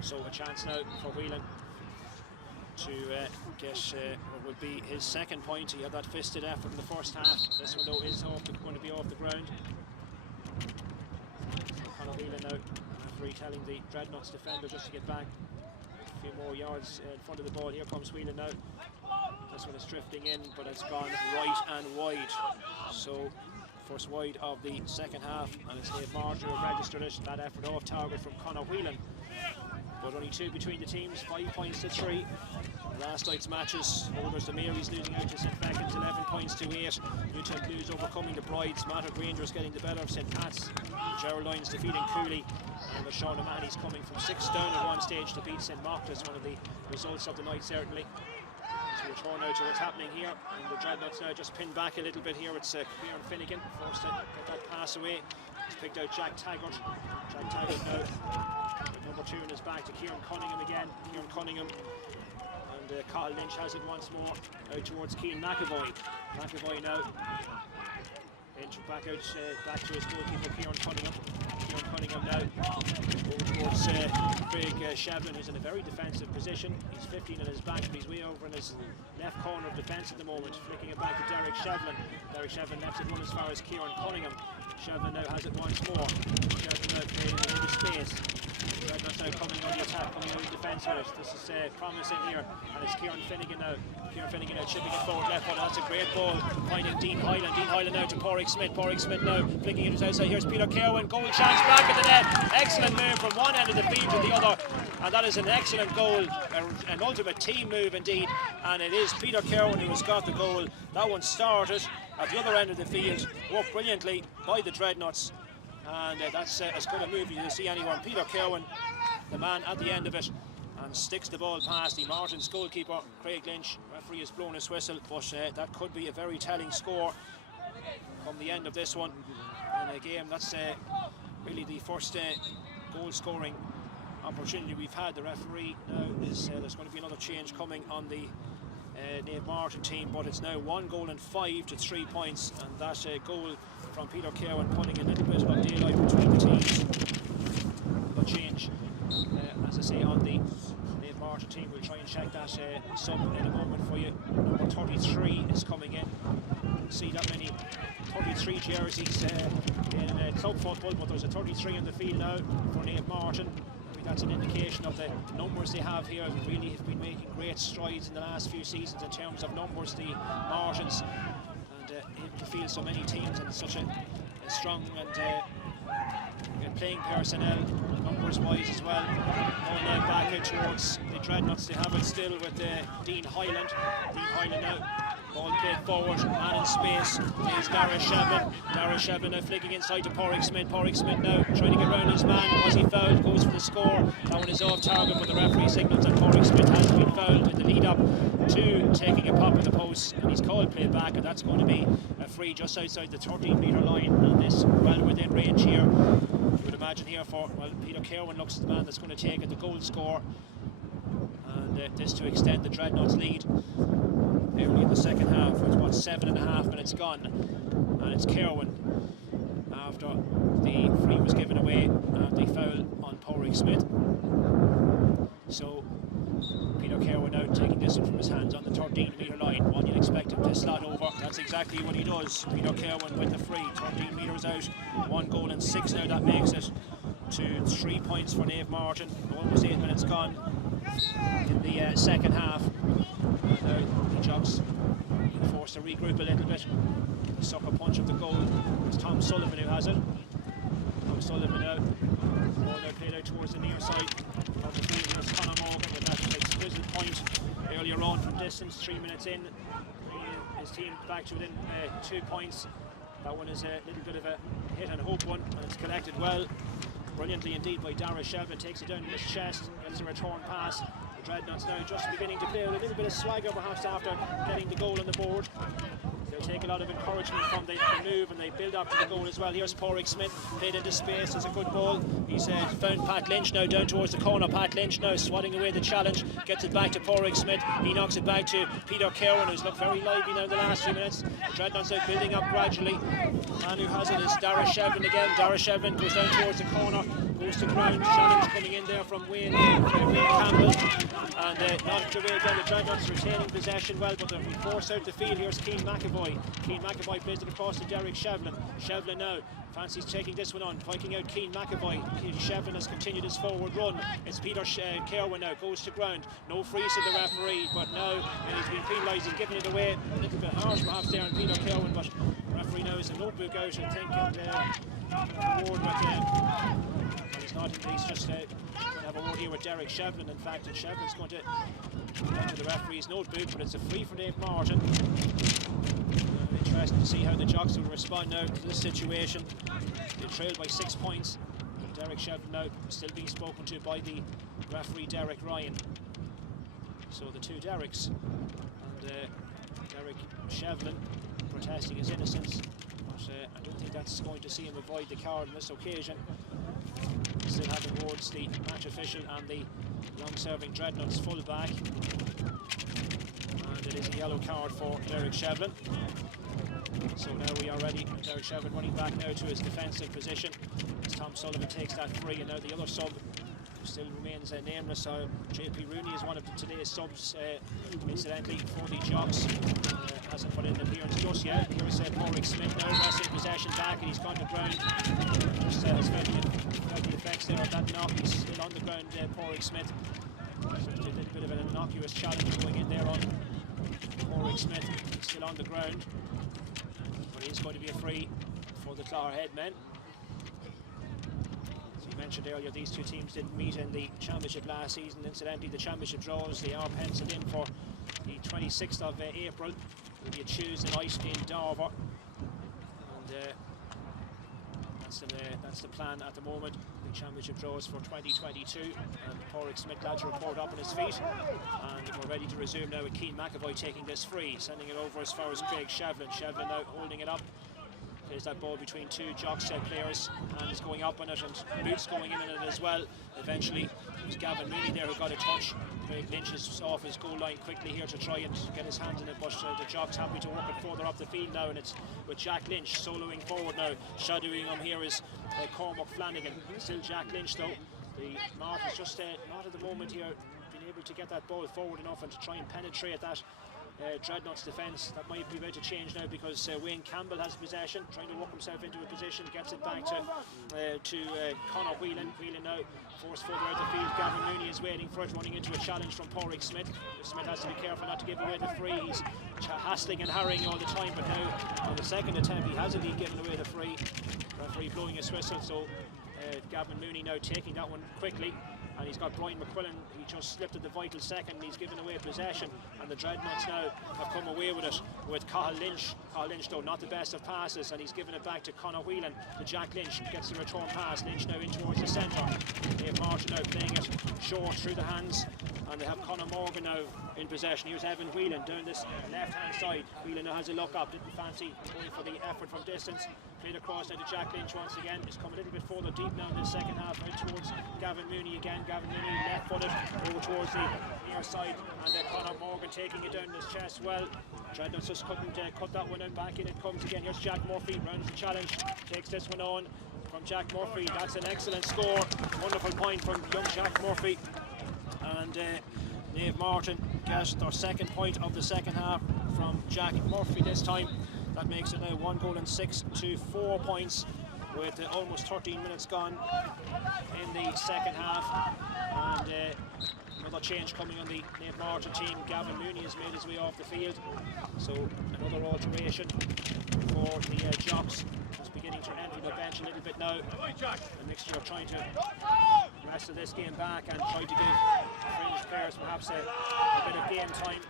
so a chance now for Whelan to get what would be his second point. He had that fisted effort in the first half. This one though is going to be off the ground. So Conor Whelan now, referee telling the Dreadnots defender just to get back a few more yards in front of the ball. Here comes Whelan now. This one is drifting in, but it's gone right and wide. So first wide of the second half, and it's Naomh Mairtin who have registered it. That effort off target from Conor Whelan. But only 2 between the teams, 5 points to 3. Last night's matches, Holders the Marys losing out to St Beckins 11 points to 8. Newtown Blues overcoming the Brides, Mattock Rangers getting the better of St Pat's, Geraldines defeating Cooley, and Sean O'Mahony's coming from 6 down at one stage to beat St Moctas. One of the results of the night certainly. So we'll turn now to what's happening here, and the Dreadnots now just pinned back a little bit here. It's Kieran Finnegan forced to get that pass away. He's picked out Jack Taggart. Jack Taggart now with number 2 in his back to Kieran Cunningham again. Kieran Cunningham, and Kyle Lynch has it once more out towards Keane McAvoy. McAvoy now. Lynch back out, back to his goalkeeper Kieran Cunningham. Kieran Cunningham now over towards Craig Shevlin, who's in a very defensive position. He's 15 on his back, but he's way over in his left corner of defence at the moment. Flicking it back to Derek Shevlin. Derek Shevlin lets it run as far as Kieran Cunningham. Shevlin now has it once more. Shevlin now playing it into space. Dreadnots now coming on the attack, coming on the defence with it. This is promising here, and it's Kieran Finnegan now. Kieran Finnegan now chipping it forward left foot. That's a great ball, finding Dean Hyland. Dean Hyland now to Pádraig Smith. Pádraig Smith now flicking it his outside. Here's Peter Kerwin. Goal chance back in the net. Excellent move from one end of the field to the other, and that is an excellent goal, an ultimate team move indeed. And it is Peter Kerwin who has got the goal. That one started at the other end of the field, worked brilliantly by the Dreadnots, and that's as good a move as you see anyone. Peter Kerwin, the man at the end of it, and sticks the ball past the Martin's goalkeeper Craig Lynch. Referee has blown his whistle, but that could be a very telling score come the end of this one in a game. That's really the first goal scoring opportunity we've had. The referee now is there's going to be another change coming on the Naomh Mairtin team, but it's now 1 goal and 5 to 3 points, and that goal from Peter Kerwin putting a little bit of daylight between the teams. A change, as I say, on the Naomh Mairtin team. We'll try and check that sub in a moment for you. Number 33 is coming in. You can see that many 33 jerseys in club football, but there's a 33 on the field now for Naomh Mairtin. That's an indication of the numbers they have here. They really have been making great strides in the last few seasons in terms of numbers, the Martins, and able to field so many teams and such a strong and playing personnel, numbers-wise as well. All now back out towards the Dreadnots. They have it still with Dean Hyland. Dean Hyland now. Ball played forward, man in space is Dara Shevlin. Dara Shevlin now flicking inside to Pádraig Smith. Pádraig Smith now trying to get round his man. Was he fouled? Goes for the score. That one is off target, but the referee signals that Pádraig Smith has been fouled in the lead up to taking a pop at the post, and he's called play back, and that's going to be a free just outside the 13-metre line, and this well within range here. You would imagine here for, well, Peter Kerwin looks the man that's going to take it, the goal score, and this to extend the Dreadnots lead early in the second half. It's what, 7.5 minutes gone, and it's Kerwin after the free was given away. Porrick Smith. So Peter Kerwin now taking this one from his hands on the 13-metre line. One you'd expect him to slot over. That's exactly what he does. Peter Kerwin with the free, 13 metres out, 1 goal and 6 now. That makes it to 3 points for Naomh Mairtin. Almost 8 minutes gone in the second half. Now the Jocks forced to regroup a little bit. The sucker punch of the goal. It's Tom Sullivan who has it. Tom Sullivan now. Ball now played out towards the near side of the field. Here's Conor Morgan with that exquisite point earlier on from distance. 3 minutes in, his team back to within 2 points. That one is a little bit of a hit and hope one, and it's collected well, brilliantly indeed by Darragh Shevlin. Takes it down in his chest, gets a return pass. The Dreadnots now just beginning to play with a little bit of swagger perhaps after getting the goal on the board. They'll take a lot of encouragement from the move, and they build up to the goal as well. Here's Porrick Smith, played into space. It's a good ball. He's found Pat Lynch now down towards the corner. Pat Lynch now swatting away the challenge, gets it back to Porrick Smith. He knocks it back to Peter Kerwin, who's looked very lively now in the last few minutes. The Dreadnots are building up gradually. The man who has it is Darragh Shevlin again. Darragh Shevlin goes down towards the corner, goes to ground. Challenge coming in there from Wayne Campbell, and knocked away again. The Dreadnots retaining possession well, but they're forced out the field. Here's Keane McAvoy. Keane McAvoy plays it across to Derek Shevlin. Shevlin now fancies taking this one on, pointing out Keane McAvoy. Shevlin has continued his forward run. It's Peter Kerwin now, goes to ground. No freeze to the referee, but now, and he's been penalised. He's given it away a little bit harsh perhaps there on Peter Kerwin, but the referee now has a notebook out, I think, and word with he's not, he's just going to have a word here with Derek Shevlin, in fact, and Shevlin's going to go to the referee's notebook, but it's a free for Naomh Mairtin. Interesting to see how the Jocks will respond now to this situation. They trailed by 6 points. Derek Shevlin now still being spoken to by the referee Derek Ryan. So the two Derricks, and Derek Shevlin protesting his innocence, but I don't think that's going to see him avoid the card on this occasion. Still having towards the match official and the long-serving Dreadnots full-back, and it is a yellow card for Derek Shevlin. So now we are ready. Derek Shevlin running back now to his defensive position as Tom Sullivan takes that free, and now the other sub still remains nameless. JP Rooney is one of today's subs, incidentally, for the Jocks. Hasn't put in an appearance just yet. Here's Porrick Smith now wrestling possession back, and he's gone to ground. Just has felt the effects there of that knock. He's still on the ground, Porrick Smith. So a little bit of an innocuous challenge going in there on Porrick Smith. He's still on the ground, but it is going to be a free for the Clogherhead men. As we mentioned earlier, these two teams didn't meet in the championship last season. Incidentally, the championship draws, they are penciled in for the 26th of April. It will be a Tuesday night in Darver, and that's the plan at the moment. The championship draws for 2022, and Porrick Smith glad to report up on his feet, and we're ready to resume now with Keane McAvoy taking this free, sending it over as far as Craig Shevlin. Shevlin now holding it up. Plays that ball between two Jocks players, and is going up on it, and Boots going in on it as well. Eventually it was Gavin Mooney there who got a touch. Craig Lynch is off his goal line quickly here to try and get his hands in it, but the Jocks happy to work it further up the field now, and it's with Jack Lynch soloing forward now. Shadowing him here is Cormac Flanagan. Still Jack Lynch though. The Martins just not at the moment here been able to get that ball forward enough and to try and penetrate that Dreadnots defence. That might be about to change now, because Wayne Campbell has possession, trying to work himself into a position, gets it back to Conor Whelan. Whelan now forced further out the field. Gavin Mooney is waiting for it, running into a challenge from Porrick Smith. Smith has to be careful not to give away the free. He's hassling and harrying all the time, but now on the second attempt he has indeed given away the free. Referee blowing his whistle, so Gavin Mooney now taking that one quickly, and he's got Brian McQuillan. He just slipped at the vital second. He's given away possession, and the Dreadnots now have come away with it with Cathal Lynch. Cathal Lynch though not the best of passes, and he's given it back to Conor Whelan. To Jack Lynch, gets the return pass. Lynch now in towards the centre. Naomh Mairtin now playing it short through the hands, and they have Conor Morgan now in possession. Here's Evan Whelan down this left hand side. Whelan now has a look up, didn't fancy going for the effort from distance. Played across now to Jack Lynch once again. It's come a little bit further deep now in the second half, out towards Gavin Mooney again. Gavin Mooney left footed over towards the near side, and Conor Morgan taking it down his chest well. Dreadnots just couldn't cut that one in. Back in it comes again. Here's Jack Murphy, rounds the challenge, takes this one on. from Jack Murphy. That's an excellent score. Wonderful point from young Jack Murphy. And Naomh Mairtin get their second point of the second half from Jack Murphy this time. That makes it now 1 goal and 6 to 4 points with almost 13 minutes gone in the second half. And another change coming on the Naomh Mairtin team. Gavin Mooney has made his way off the field. So another alteration for the Jocks. Who's beginning to enter the bench a little bit now. A mixture of trying to wrestle this game back and try to give fringe players perhaps a bit of game time.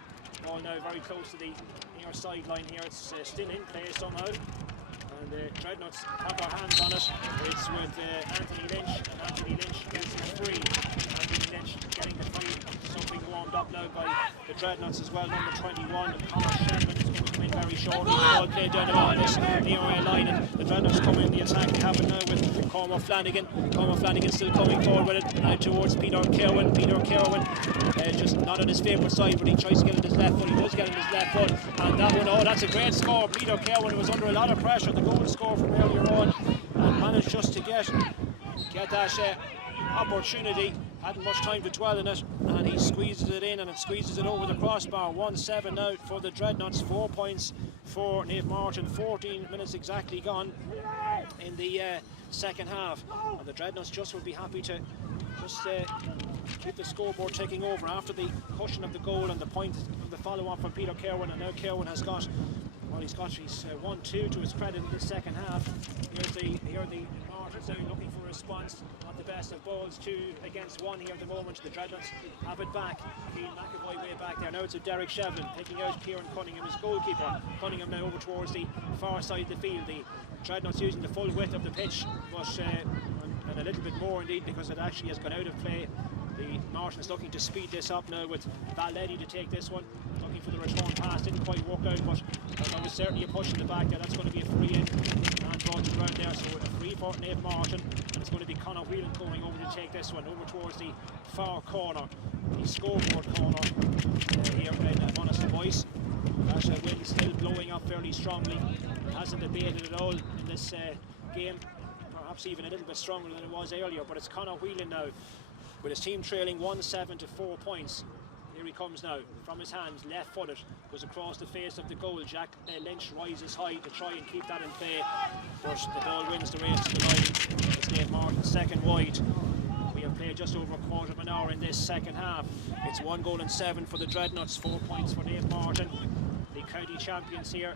Ball now very close to the near sideline here. It's still in play somehow. And the Dreadnots have their hands on it. It's with Anthony Lynch, and Anthony Lynch gets the free. Anthony Lynch getting the free. Something warmed up now by the Dreadnots as well. Number 21, Conor Sherman is going to come in very shortly. Ball played down the this near line, and the Dreadnots come in the attack. They have it now with Cormac Flanagan. Cormac Flanagan still coming forward with it out towards Peter Kerwin. Peter Kerwin just not on his favourite side, but he tries to get on his left foot. He does get on his left foot, and that one, oh, that's a great score. Peter Kerwin was under a lot of pressure. The goal score from earlier on, and managed just to get that opportunity. Hadn't much time to dwell in it, and he squeezes it in, and it squeezes it over the crossbar. 1-7 now for the Dreadnots, 4 points for Naomh Mairtin. 14 minutes exactly gone in the second half, and the Dreadnots just will be happy to just keep the scoreboard ticking over after the cushion of the goal and the point of the follow-up from Peter Kerwin. And now Kerwin has got, well, he's 1-2 to his credit in the second half. Here are the Martins now looking for a response. Not the best of balls, 2 against 1 here at the moment. The Dreadnots have it back. Keane McAvoy way back there. Now it's a Derek Shevlin picking out Kieran Cunningham, his goalkeeper. Cunningham now over towards the far side of the field. The Dreadnots using the full width of the pitch, but and a little bit more indeed, because it actually has gone out of play. The Martins looking to speed this up now with Valetti to take this one. Looking for the return pass, didn't quite work out, but there was certainly a push in the back there. That's going to be a free in and brought to the ground there. So a free for Naomh Mairtin, and it's going to be Conor Whelan going over to take this one over towards the far corner, the scoreboard corner here in Monaster Boys. That wind is still blowing up fairly strongly. It hasn't abated at all in this game. Perhaps even a little bit stronger than it was earlier, but it's Conor Whelan now with his team trailing 1-7 to 4 points. Here he comes now from his hands, left footed, goes across the face of the goal. Jack Lynch rises high to try and keep that in play, but the ball wins the race to the line. It's Naomh Mairtin second wide. We have played just over a quarter of an hour in this second half. It's 1 goal and 7 for the Dreadnots, 4 points for Naomh Mairtin, the county champions here.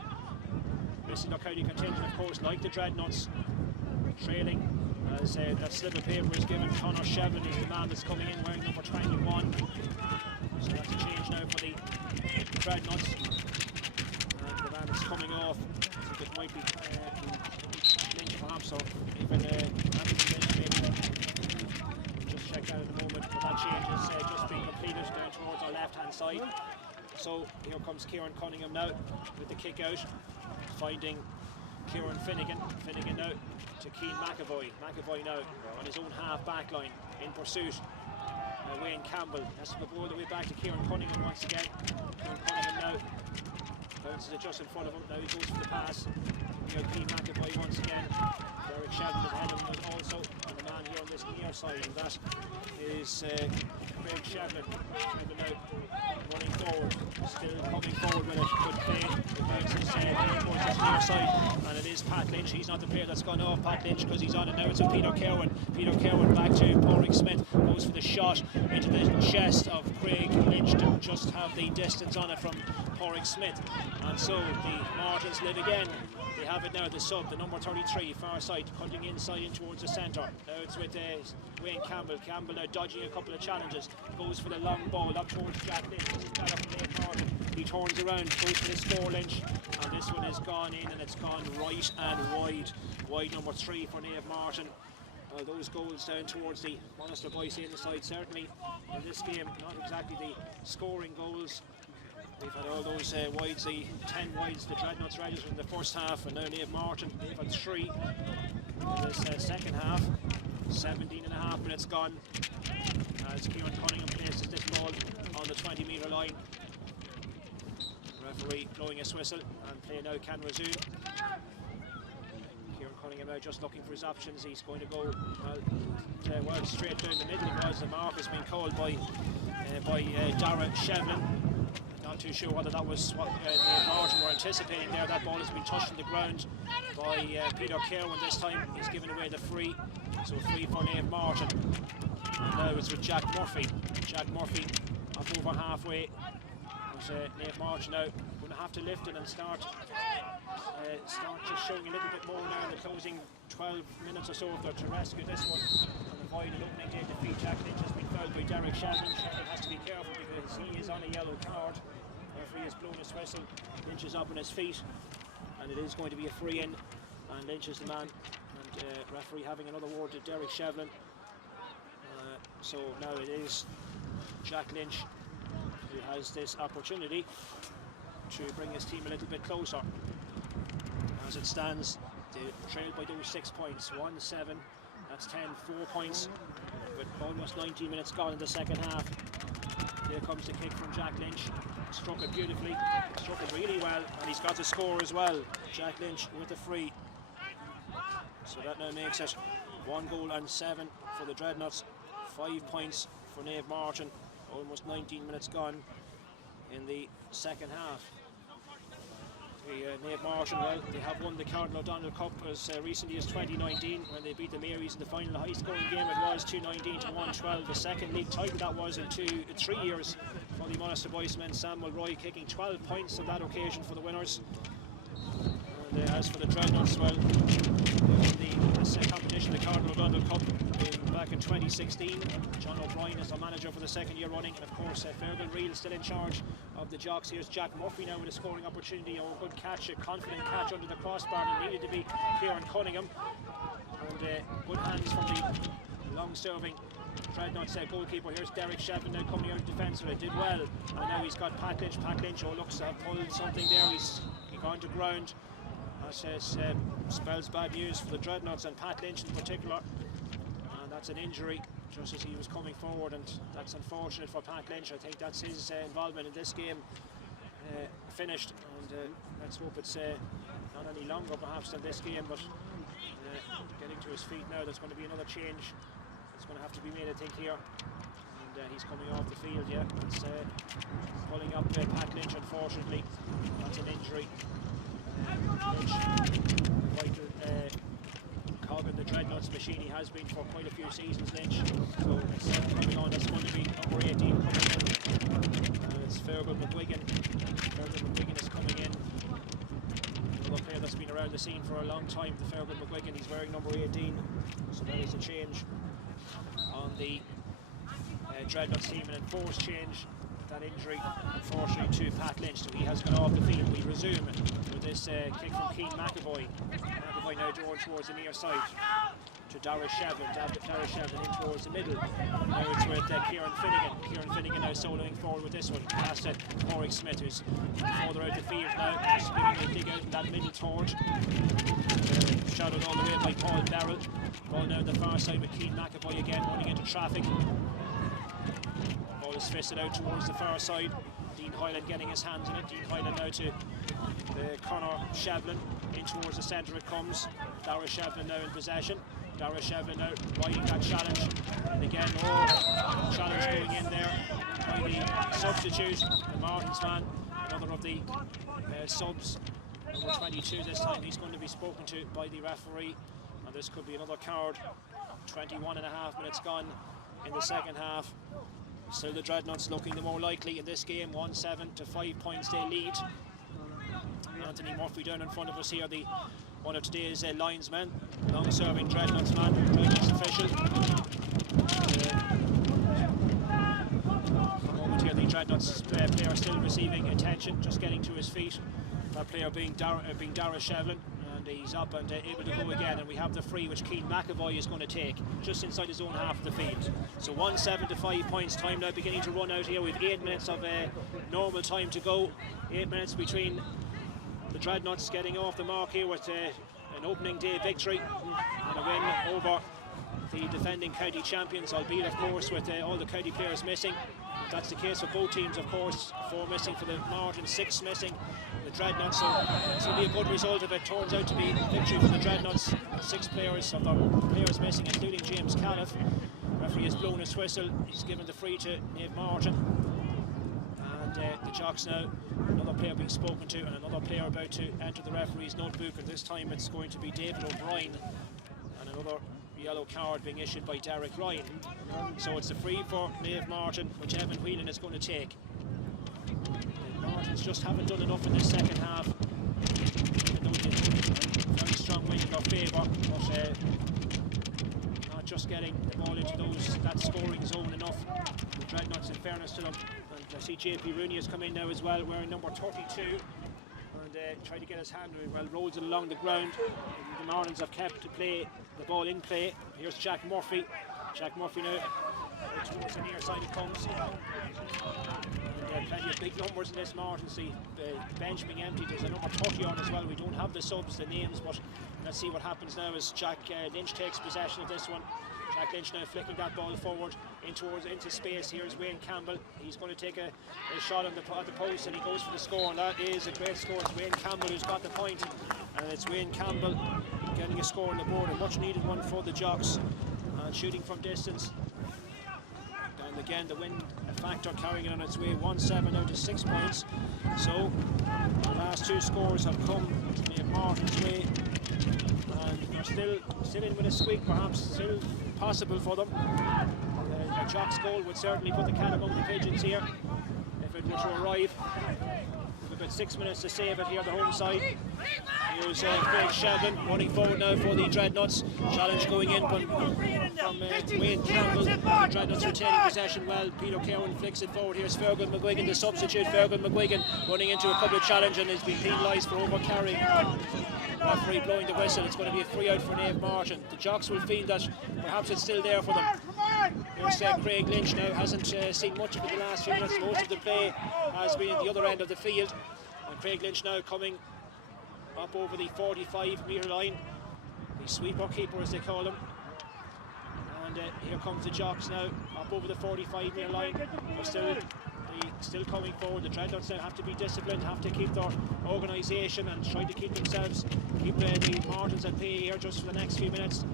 This is the county contingent, of course, like the Dreadnots, trailing. As that slip of paper is given, Conor Shevlin is the man that's coming in wearing number 21. So that's a change now for the Dreadnots. And the man that's coming off, I think it might be Lynch perhaps, or even Anthony Lynch maybe. We'll just check that in a moment, but that change is just being completed down towards our left-hand side. So here comes Kieran Cunningham now with the kick out, finding Kieran Finnegan. Finnegan now to Keane McAvoy. McAvoy now on his own half-back line in pursuit. Wayne Campbell has to go all the way back to Kieran Cunningham once again. Kieran Cunningham now bounces it just in front of him. Now he goes for the pass. Here Keane McAvoy once again. Derek Shevlin is ahead of him also, and the man here on this near side, and that is Craig Shevlin. Shevlin now running forward, still coming forward with it. Good play. It bounces towards this near side, and it is Pat Lynch. He's not the player that's gone off Pat Lynch because he's on it now. It's a Peter Kerwin. Peter Kerwin back to Porrick Smith, goes for the shot into the chest of Craig Lynch to just have the distance on it from Porrick Smith, and so the Martins live again. They have it now, the sub, the number 33, far side, cutting inside in towards the centre. Now it's with Wayne Campbell. Campbell now dodging a couple of challenges, goes for the long ball up towards Jack Lynch. He turns around, goes for the score Lynch, and this one has gone in, and it's gone right and wide. Wide number 3 for Naomh Mairtin. Those goals down towards the Monaster Boys inside, certainly in this game, not exactly the scoring goals. We've had all those wides, the 10 wides the Dreadnots registered in the first half, and now Naomh Mairtin, they've had 3 in this second half. 17.5 minutes gone as Kieran Cunningham places this ball on the 20-metre line. Referee blowing his whistle, and play now can resume. Kieran Cunningham out just looking for his options. He's going to go well straight down the middle. It was the mark has been called by Dara Shevlin. Not too sure whether that was what the Martin were anticipating there. That ball has been touched on the ground by Peter Kerwin this time. He's given away the free, so free for Naomh Mairtin. And now it's with Jack Murphy. Jack Murphy up over halfway. Naomh Mairtin now going to have to lift it and start just showing a little bit more now in the closing 12 minutes or so if they're to rescue this one and avoid an opening day defeat. Jack Lynch has been fouled by Derek Shevlin. Shevlin has to be careful because he is on a yellow card. The referee has blown his whistle. Lynch is up on his feet and it is going to be a free in, and Lynch is the man, and referee having another word to Derek Shevlin. So now it is Jack Lynch who has this opportunity to bring his team a little bit closer. As it stands, they trailed by those 6 points, 1-7, that's 10, 4 points, with almost 19 minutes gone in the second half. Here comes the kick from Jack Lynch, struck it beautifully, struck it really well, and he's got the score as well. Jack Lynch with the free. So that now makes it 1 goal and 7 for the Dreadnots, 5 points for Naomh Mairtin, almost 19 minutes gone in the second half. Naomh Mairtin, well, they have won the Cardinal O'Donnell Cup as recently as 2019 when they beat the Marys in the final high scoring game. It was 219 to 112. The second league title that was in 3 years for the Munster boys men. Samuel Roy kicking 12 points on that occasion for the winners. And as for the Dreadnots, well, this competition, the Cardinal O'Donnell Cup, back in 2016. John O'Brien is the manager for the second year running, and of course Fergal Reel still in charge of the jocks. Here's Jack Murphy now with a scoring opportunity. Oh, good catch, a confident catch under the crossbar, and needed to be Kieran Cunningham. And good hands from the long-serving Dreadnoughts goalkeeper. Here's Derek Shevlin now coming out of defence, but it did well. And now he's got Pat Lynch. Pat Lynch, oh, looks pulled something there. He's gone to ground. That spells bad news for the Dreadnoughts and Pat Lynch in particular. That's an injury just as he was coming forward, and that's unfortunate for Pat Lynch. I think that's his involvement in this game finished, and let's hope it's not any longer perhaps than this game, but getting to his feet now. There's going to be another change. It's going to have to be made, I think, here, and he's coming off the field. Yeah, it's pulling up Pat Lynch, unfortunately. That's an injury. Lynch, vital cog in the Dreadnoughts machine. He has been for quite a few seasons, Lynch. So it's coming on. That's going to be number 18 coming in. And it's Fergal McGuigan. Fergal McGuigan is coming in. Another player that's been around the scene for a long time, the Fergal McGuigan. He's wearing number 18. So that is a change on the Dreadnoughts team, an enforced change. That injury, unfortunately, to Pat Lynch, so he has gone off the field. We resume with this kick from Keane McAvoy. McAvoy now drawn towards the near side to Dara Shevlin. Dara Shevlin in towards the middle. Now it's with Kieran Finnegan. Kieran Finnegan now soloing forward with this one. Past Maurice Smith, who's further out the field now. Just giving a dig out in that middle third. Shadowed all the way by Paul Darrell. Ball now on the far side with Keane McAvoy again running into traffic. Ball is fisted out towards the far side. Dean Hyland getting his hands in it. Dean Hyland now to Conor Shevlin. In towards the centre it comes. Dara Shevlin now in possession. Dara Shevlin now riding that challenge. And again, challenge going in there by the substitute, the Martin's man, another of the subs. Number 22 this time. He's going to be spoken to by the referee. And this could be another card. 21.5 minutes gone in the second half. Still the Dreadnoughts looking the more likely in this game. 1-7 to 5 points they lead. Anthony Murphy down in front of us here, one of today's linesmen, long-serving Dreadnoughts man, Dreadnoughts official. For the moment here, the Dreadnoughts player still receiving attention, just getting to his feet. That player being Dara Shevlin. And he's up and able to go again, and we have the free which Keane McAvoy is going to take just inside his own half of the field. So 1-7 to 5 points. Time now beginning to run out here. We have 8 minutes of normal time to go. 8 minutes between the Dreadnoughts getting off the mark here with an opening day victory and a win over the defending county champions, albeit of course with all the county players missing. That's the case for both teams, of course. 4 missing for the Martin, 6 missing the Dreadnots, so it's going to be a good result if it turns out to be a victory for the Dreadnots. 6 players of the players missing, including James Califf. Referee has blown his whistle. He's given the free to Naomh Mairtin. And the Jocks now, another player being spoken to and another player about to enter the referee's notebook, and this time it's going to be David O'Brien, and another yellow card being issued by Derek Ryan. So it's a free for Naomh Mairtin, which Evan Whelan is going to take. The Martins just haven't done enough in this second half, even though they very strong win in their favour, but not just getting the ball into that scoring zone enough. The Dreadnots, in fairness to them, and I see JP Rooney has come in now as well, wearing number 32, and tried to get his hand, well, rolls it along the ground. The Martins have kept the ball in play. Here's Jack Murphy. Jack Murphy now towards the near side it comes. And plenty of big numbers in this Martin. See the bench being empty. There's a number 30 on as well. We don't have the subs, the names, but let's see what happens now as Jack Lynch takes possession of this one. Jack Lynch now flicking that ball forward into space. Here's Wayne Campbell. He's going to take a shot at the post, and he goes for the score, and that is a great score. It's Wayne Campbell who's got the point, and it's Wayne Campbell getting a score on the board, a much needed one for the Jocks, and shooting from distance. And again the wind factor carrying it on its way, 1-7 out to 6 points. So the last 2 scores have come in Martin's way, and they're still in with a squeak, perhaps still possible for them. A Jocks goal would certainly put the cat among the pigeons here if it were to arrive. We've got 6 minutes to save it here, the home side. Here's Craig Sheldon running forward now for the Dreadnots. Challenge going in from Wayne Campbell. The Dreadnots retaining possession well. Peter Cowan flicks it forward. Here's Fergal McGuigan, the substitute. Fergal McGuigan running into a couple of challenge and has been penalised for over-carrying. Referee blowing the whistle. It's going to be a free out for Naomh Mairtin. The Jocks will feel that perhaps it's still there for them. Here's Craig Lynch now, hasn't seen much of it the last few minutes. Most of the play has been at the other end of the field. And Craig Lynch now coming up over the 45-metre line, the sweeper keeper as they call him. And here comes the Jocks now up over the 45-metre line. They're still coming forward. The Dreadnots now have to be disciplined, have to keep their organisation and try to keep the Martins at bay here just for the next few minutes.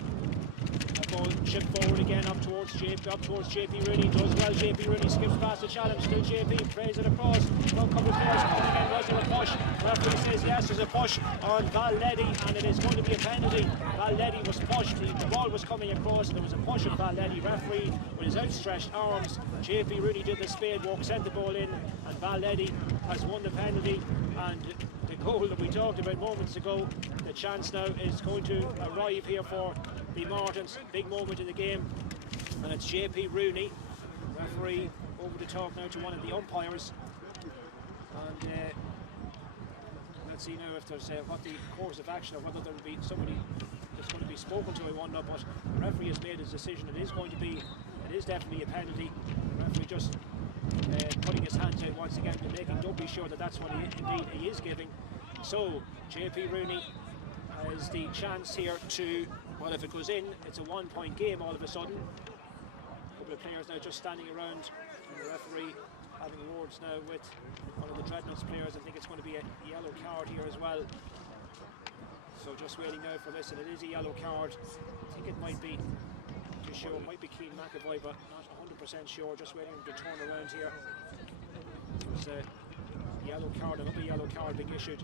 Ball shipped forward again up towards JP Rooney. Does well. JP Rooney skips past the challenge. Still JP plays it across. One couple of players coming in. Was there a push? The referee says yes, there's a push on Valletti, and it is going to be a penalty. Valletti was pushed. The ball was coming across, and there was a push of Valletti. Referee with his outstretched arms. JP Rooney did the spade walk, sent the ball in, and Valletti has won the penalty. And the goal that we talked about moments ago, the chance now is going to arrive here for the Martins. Big moment in the game, and it's JP Rooney, referee, over to talk now to one of the umpires, and let's see now if there's what the course of action, or whether there will be somebody that's going to be spoken to, I wonder. But the referee has made his decision. It is definitely a penalty. The referee just putting his hands out once again to making doubly sure that that's what he is giving. So JP Rooney has the chance here to, well, if it goes in, it's a 1-point game all of a sudden. A couple of players now just standing around, and the referee having words now with one of the Dreadnots players. I think it's going to be a yellow card here as well. So just waiting now for this, and it is a yellow card. I think it might be, to show, it might be Keane McAvoy, but not 100% sure. Just waiting to turn around here. There's a yellow card, another yellow card being issued.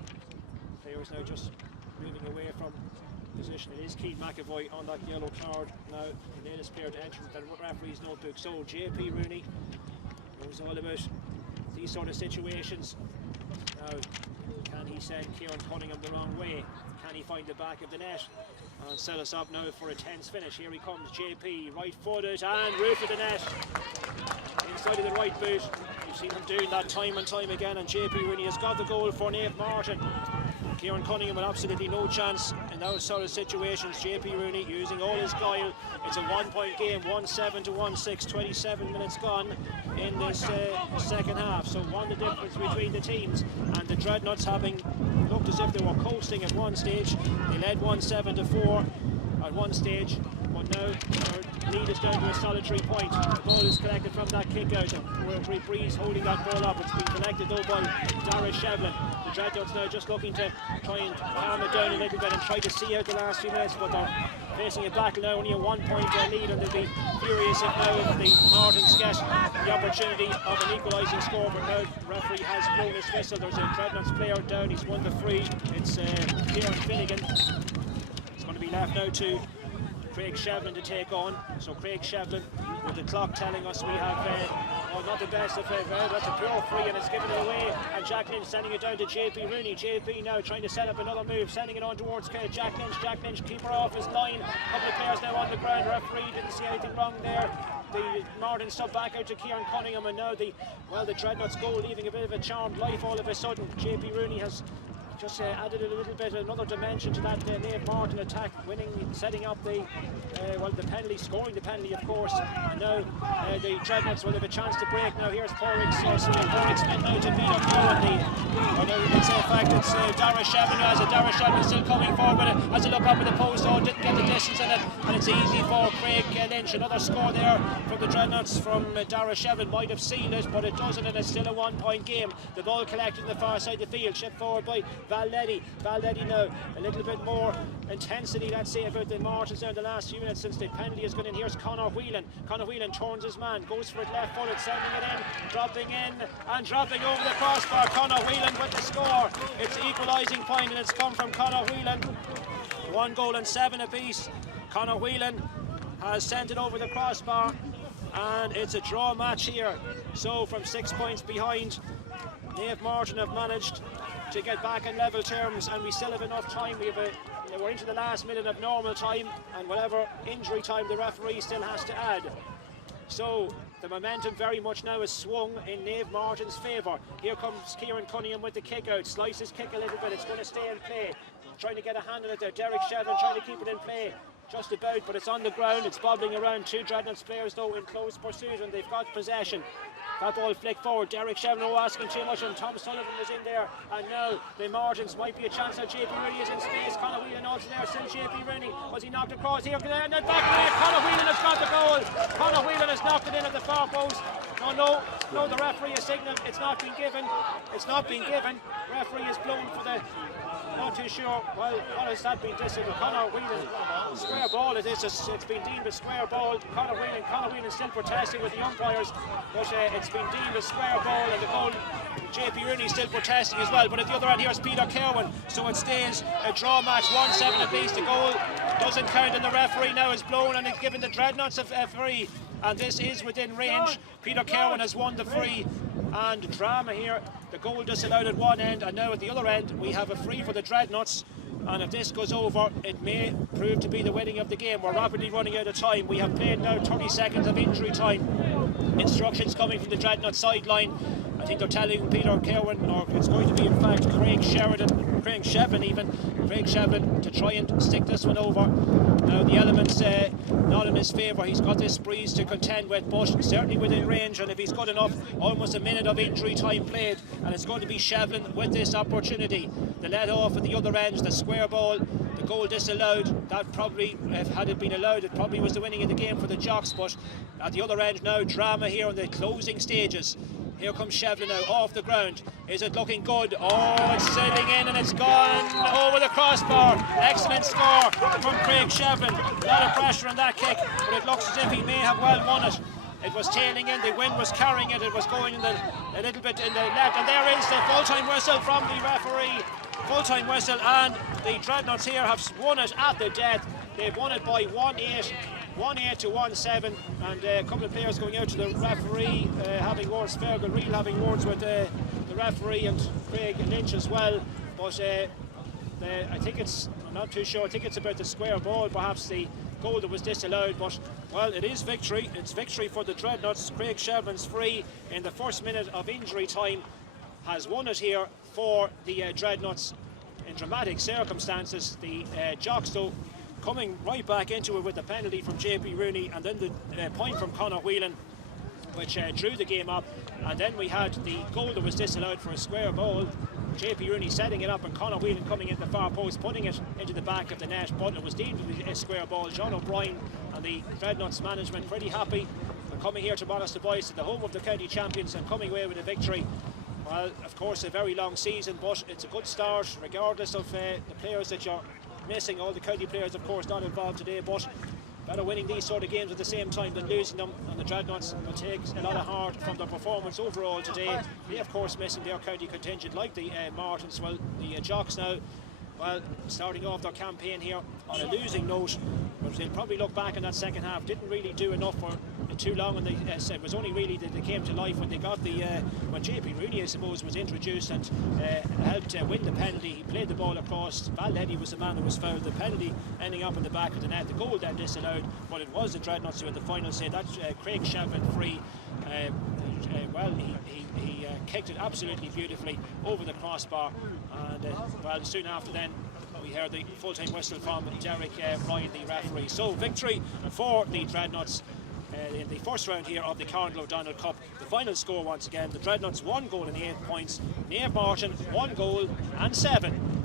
Players now just moving away from position. It is Keith McAvoy on that yellow card now, the latest player to enter the referee's notebook. So JP Rooney knows all about these sort of situations. Now, can he send Kieran Cunningham the wrong way? Can he find the back of the net and set us up now for a tense finish? Here he comes, JP, right-footed and roof of the net inside of the right boot. You've seen him doing that time and time again, and JP Rooney has got the goal for Naomh Mairtin. Kieran Cunningham with absolutely no chance in those sort of situations. JP Rooney using all his guile. It's a 1-point game, 1-7 to 1-6, 27 minutes gone in this second half. So the difference between the teams, and the Dreadnots having looked as if they were coasting at one stage. They led 1-7 to 4 at one stage, but now our lead is down to a solitary point. The ball is collected from that kick out. We're Breeze holding that ball up. It's been collected though by Dara Shevlin. The Dreadnots now just looking to try and calm it down a little bit and try to see out the last few minutes, but they're facing a battle now, only a 1 point lead, and they'll be furious if the Martins get the opportunity of an equalising score. But now the referee has blown his whistle. There's a Dreadnots player down, he's won the free. It's Kieran Finnegan. It's going to be left now to Craig Shevlin to take on. So Craig Shevlin, with the clock telling us we have not the best of that's a pure free, and it's given it away, and Jack Lynch sending it down to JP Rooney. JP now trying to set up another move, sending it on towards Jack Lynch. Jack Lynch, keeper off his line. A couple of players now on the ground. Referee didn't see anything wrong there. The Martins sub back out to Kieran Cunningham, and now the Dreadnots goal leaving a bit of a charmed life all of a sudden. JP Rooney has just added a little bit, another dimension to that Naomh Mairtin attack, setting up the penalty, scoring the penalty, of course. And now the Dreadnots will have a chance to break. Now here's Porrick Smith now to Peter Cowan. It's a fact it's Dara Shevlin, as Dara Shevlin still coming forward, has a look up at the post, didn't get the distance in it, and it's easy for Craig Lynch. Another score there from the Dreadnots from Dara Shevlin, might have sealed it, but it doesn't, and it's still a 1 point game. The ball collected on the far side of the field, shipped forward by Valdetti now, a little bit more intensity, let's say, about the Martins there in the last few minutes since the penalty has gone in. Here's Conor Whelan. Conor Whelan turns his man, goes for it left footed, sending it in and dropping over the crossbar. Conor Whelan with the score. It's the equalising point, and it's come from Conor Whelan. 1 goal and 7 apiece. Conor Whelan has sent it over the crossbar, and it's a draw match here. So from 6 points behind, Naomh Mairtin have managed to get back in level terms, and we still have enough time. We're into the last minute of normal time, and whatever injury time the referee still has to add. So the momentum very much now is swung in Naomh Mairtin's favour. Here comes Kieran Cunningham with the kick out, slices kick a little bit, it's going to stay in play. Trying to get a hand on it there, Derek Shevlin trying to keep it in play. Just about, but it's on the ground, it's bobbling around. 2 Dreadnots players though in close pursuit, and they've got possession. That ball flicked forward. Derek Shevlin asking too much, and Tom Sullivan was in there. And now the Martins might be a chance. Now JP Rooney is in space. Conor Whelan also there. Still JP Rooney. Was he knocked across here? And then back away. Conor Whelan has got the goal. Conor Whelan has knocked it in at the far post. No, the referee has signalled it's not been given. It's not been given. Referee is blown for the. Not too sure. Well, what has that been disallowed? Conor Whelan, square ball it is. It's been deemed a square ball. Conor Whelan still protesting with the umpires, but it's been deemed a square ball, and the goal. JP Rooney still protesting as well. But at the other end, here's Peter Cowan. So it stays a draw match, 1-7 apiece. The goal doesn't count, and the referee now is blown, and it's given the Dreadnots a free. And this is within range. Peter Cowan has won the free, and drama here. The goal disallowed at one end, and now at the other end we have a free for the Dreadnots. And if this goes over, it may prove to be the winning of the game. We're rapidly running out of time. We have played now 30 seconds of injury time. Instructions coming from the Dreadnought sideline. I think they're telling Peter Cowan, or it's going to be in fact Craig Shevlin to try and stick this one over. Now the elements not in his favour. He's got this breeze to contend with, but certainly within range, and if he's good enough, almost a minute of injury time played, and it's going to be Shevlin with this opportunity. The let off at the other end, the square ball, the goal disallowed. That probably, had it been allowed, it probably was the winning of the game for the Jocks, but at the other end now, drama here in the closing stages. Here comes Shevlin now, off the ground. Is it looking good? Oh, it's sailing in and it's gone over the crossbar. Excellent score from Craig Shevlin. A lot of pressure on that kick, but it looks as if he may have well won it. It was tailing in, the wind was carrying it, it was going in a little bit in the left, and there is the full-time whistle from the referee. Full-time whistle, and the Dreadnots here have won it at the death. They've won it by 1-8 to 1-7, and a couple of players going out to the referee, having words, Fergal Reel having words with the referee and Craig Lynch as well. But I think I'm not too sure, I think it's about the square ball, perhaps the goal that was disallowed, but well, it is victory. It's victory for the Dreadnots. Craig Shevlin's free in the first minute of injury time has won it here for the Dreadnots in dramatic circumstances. The Jocks though coming right back into it with the penalty from JP Rooney, and then the point from Conor Whelan, which drew the game up, and then we had the goal that was disallowed for a square ball. JP Rooney setting it up, and Conor Whelan coming into the far post, putting it into the back of the net, but it was deemed to be a square ball. John O'Brien and the Dreadnots management pretty happy for coming here to Monasterboice, at the home of the county champions, and coming away with a victory. Well, of course, a very long season, but it's a good start, regardless of the players that you're missing. All the county players, of course, not involved today, but better winning these sort of games at the same time than losing them, and the Dreadnots will take a lot of heart from their performance overall today. They, of course, missing their county contingent, like the Martins. Well, the Jocks now, well, starting off their campaign here on a losing note, but they'll probably look back in that second half. Didn't really do enough for too long, and they said it was only really that they came to life when they got the when JP Rooney, I suppose, was introduced and helped win the penalty. He played the ball across. Leddy was the man who was fouled. The penalty ending up in the back of the net. The goal then disallowed, but it was the Dreadnots who had the final say. That Craig Shevlin free. Well, he kicked it absolutely beautifully over the crossbar, and well, soon after then we heard the full-time whistle from Derek Ryan, the referee. So victory for the Dreadnots in the first round here of the Cardinal O'Donnell Cup. The final score once again: the Dreadnots 1 goal and 8 points, Naomh Mairtin 1 goal and 7.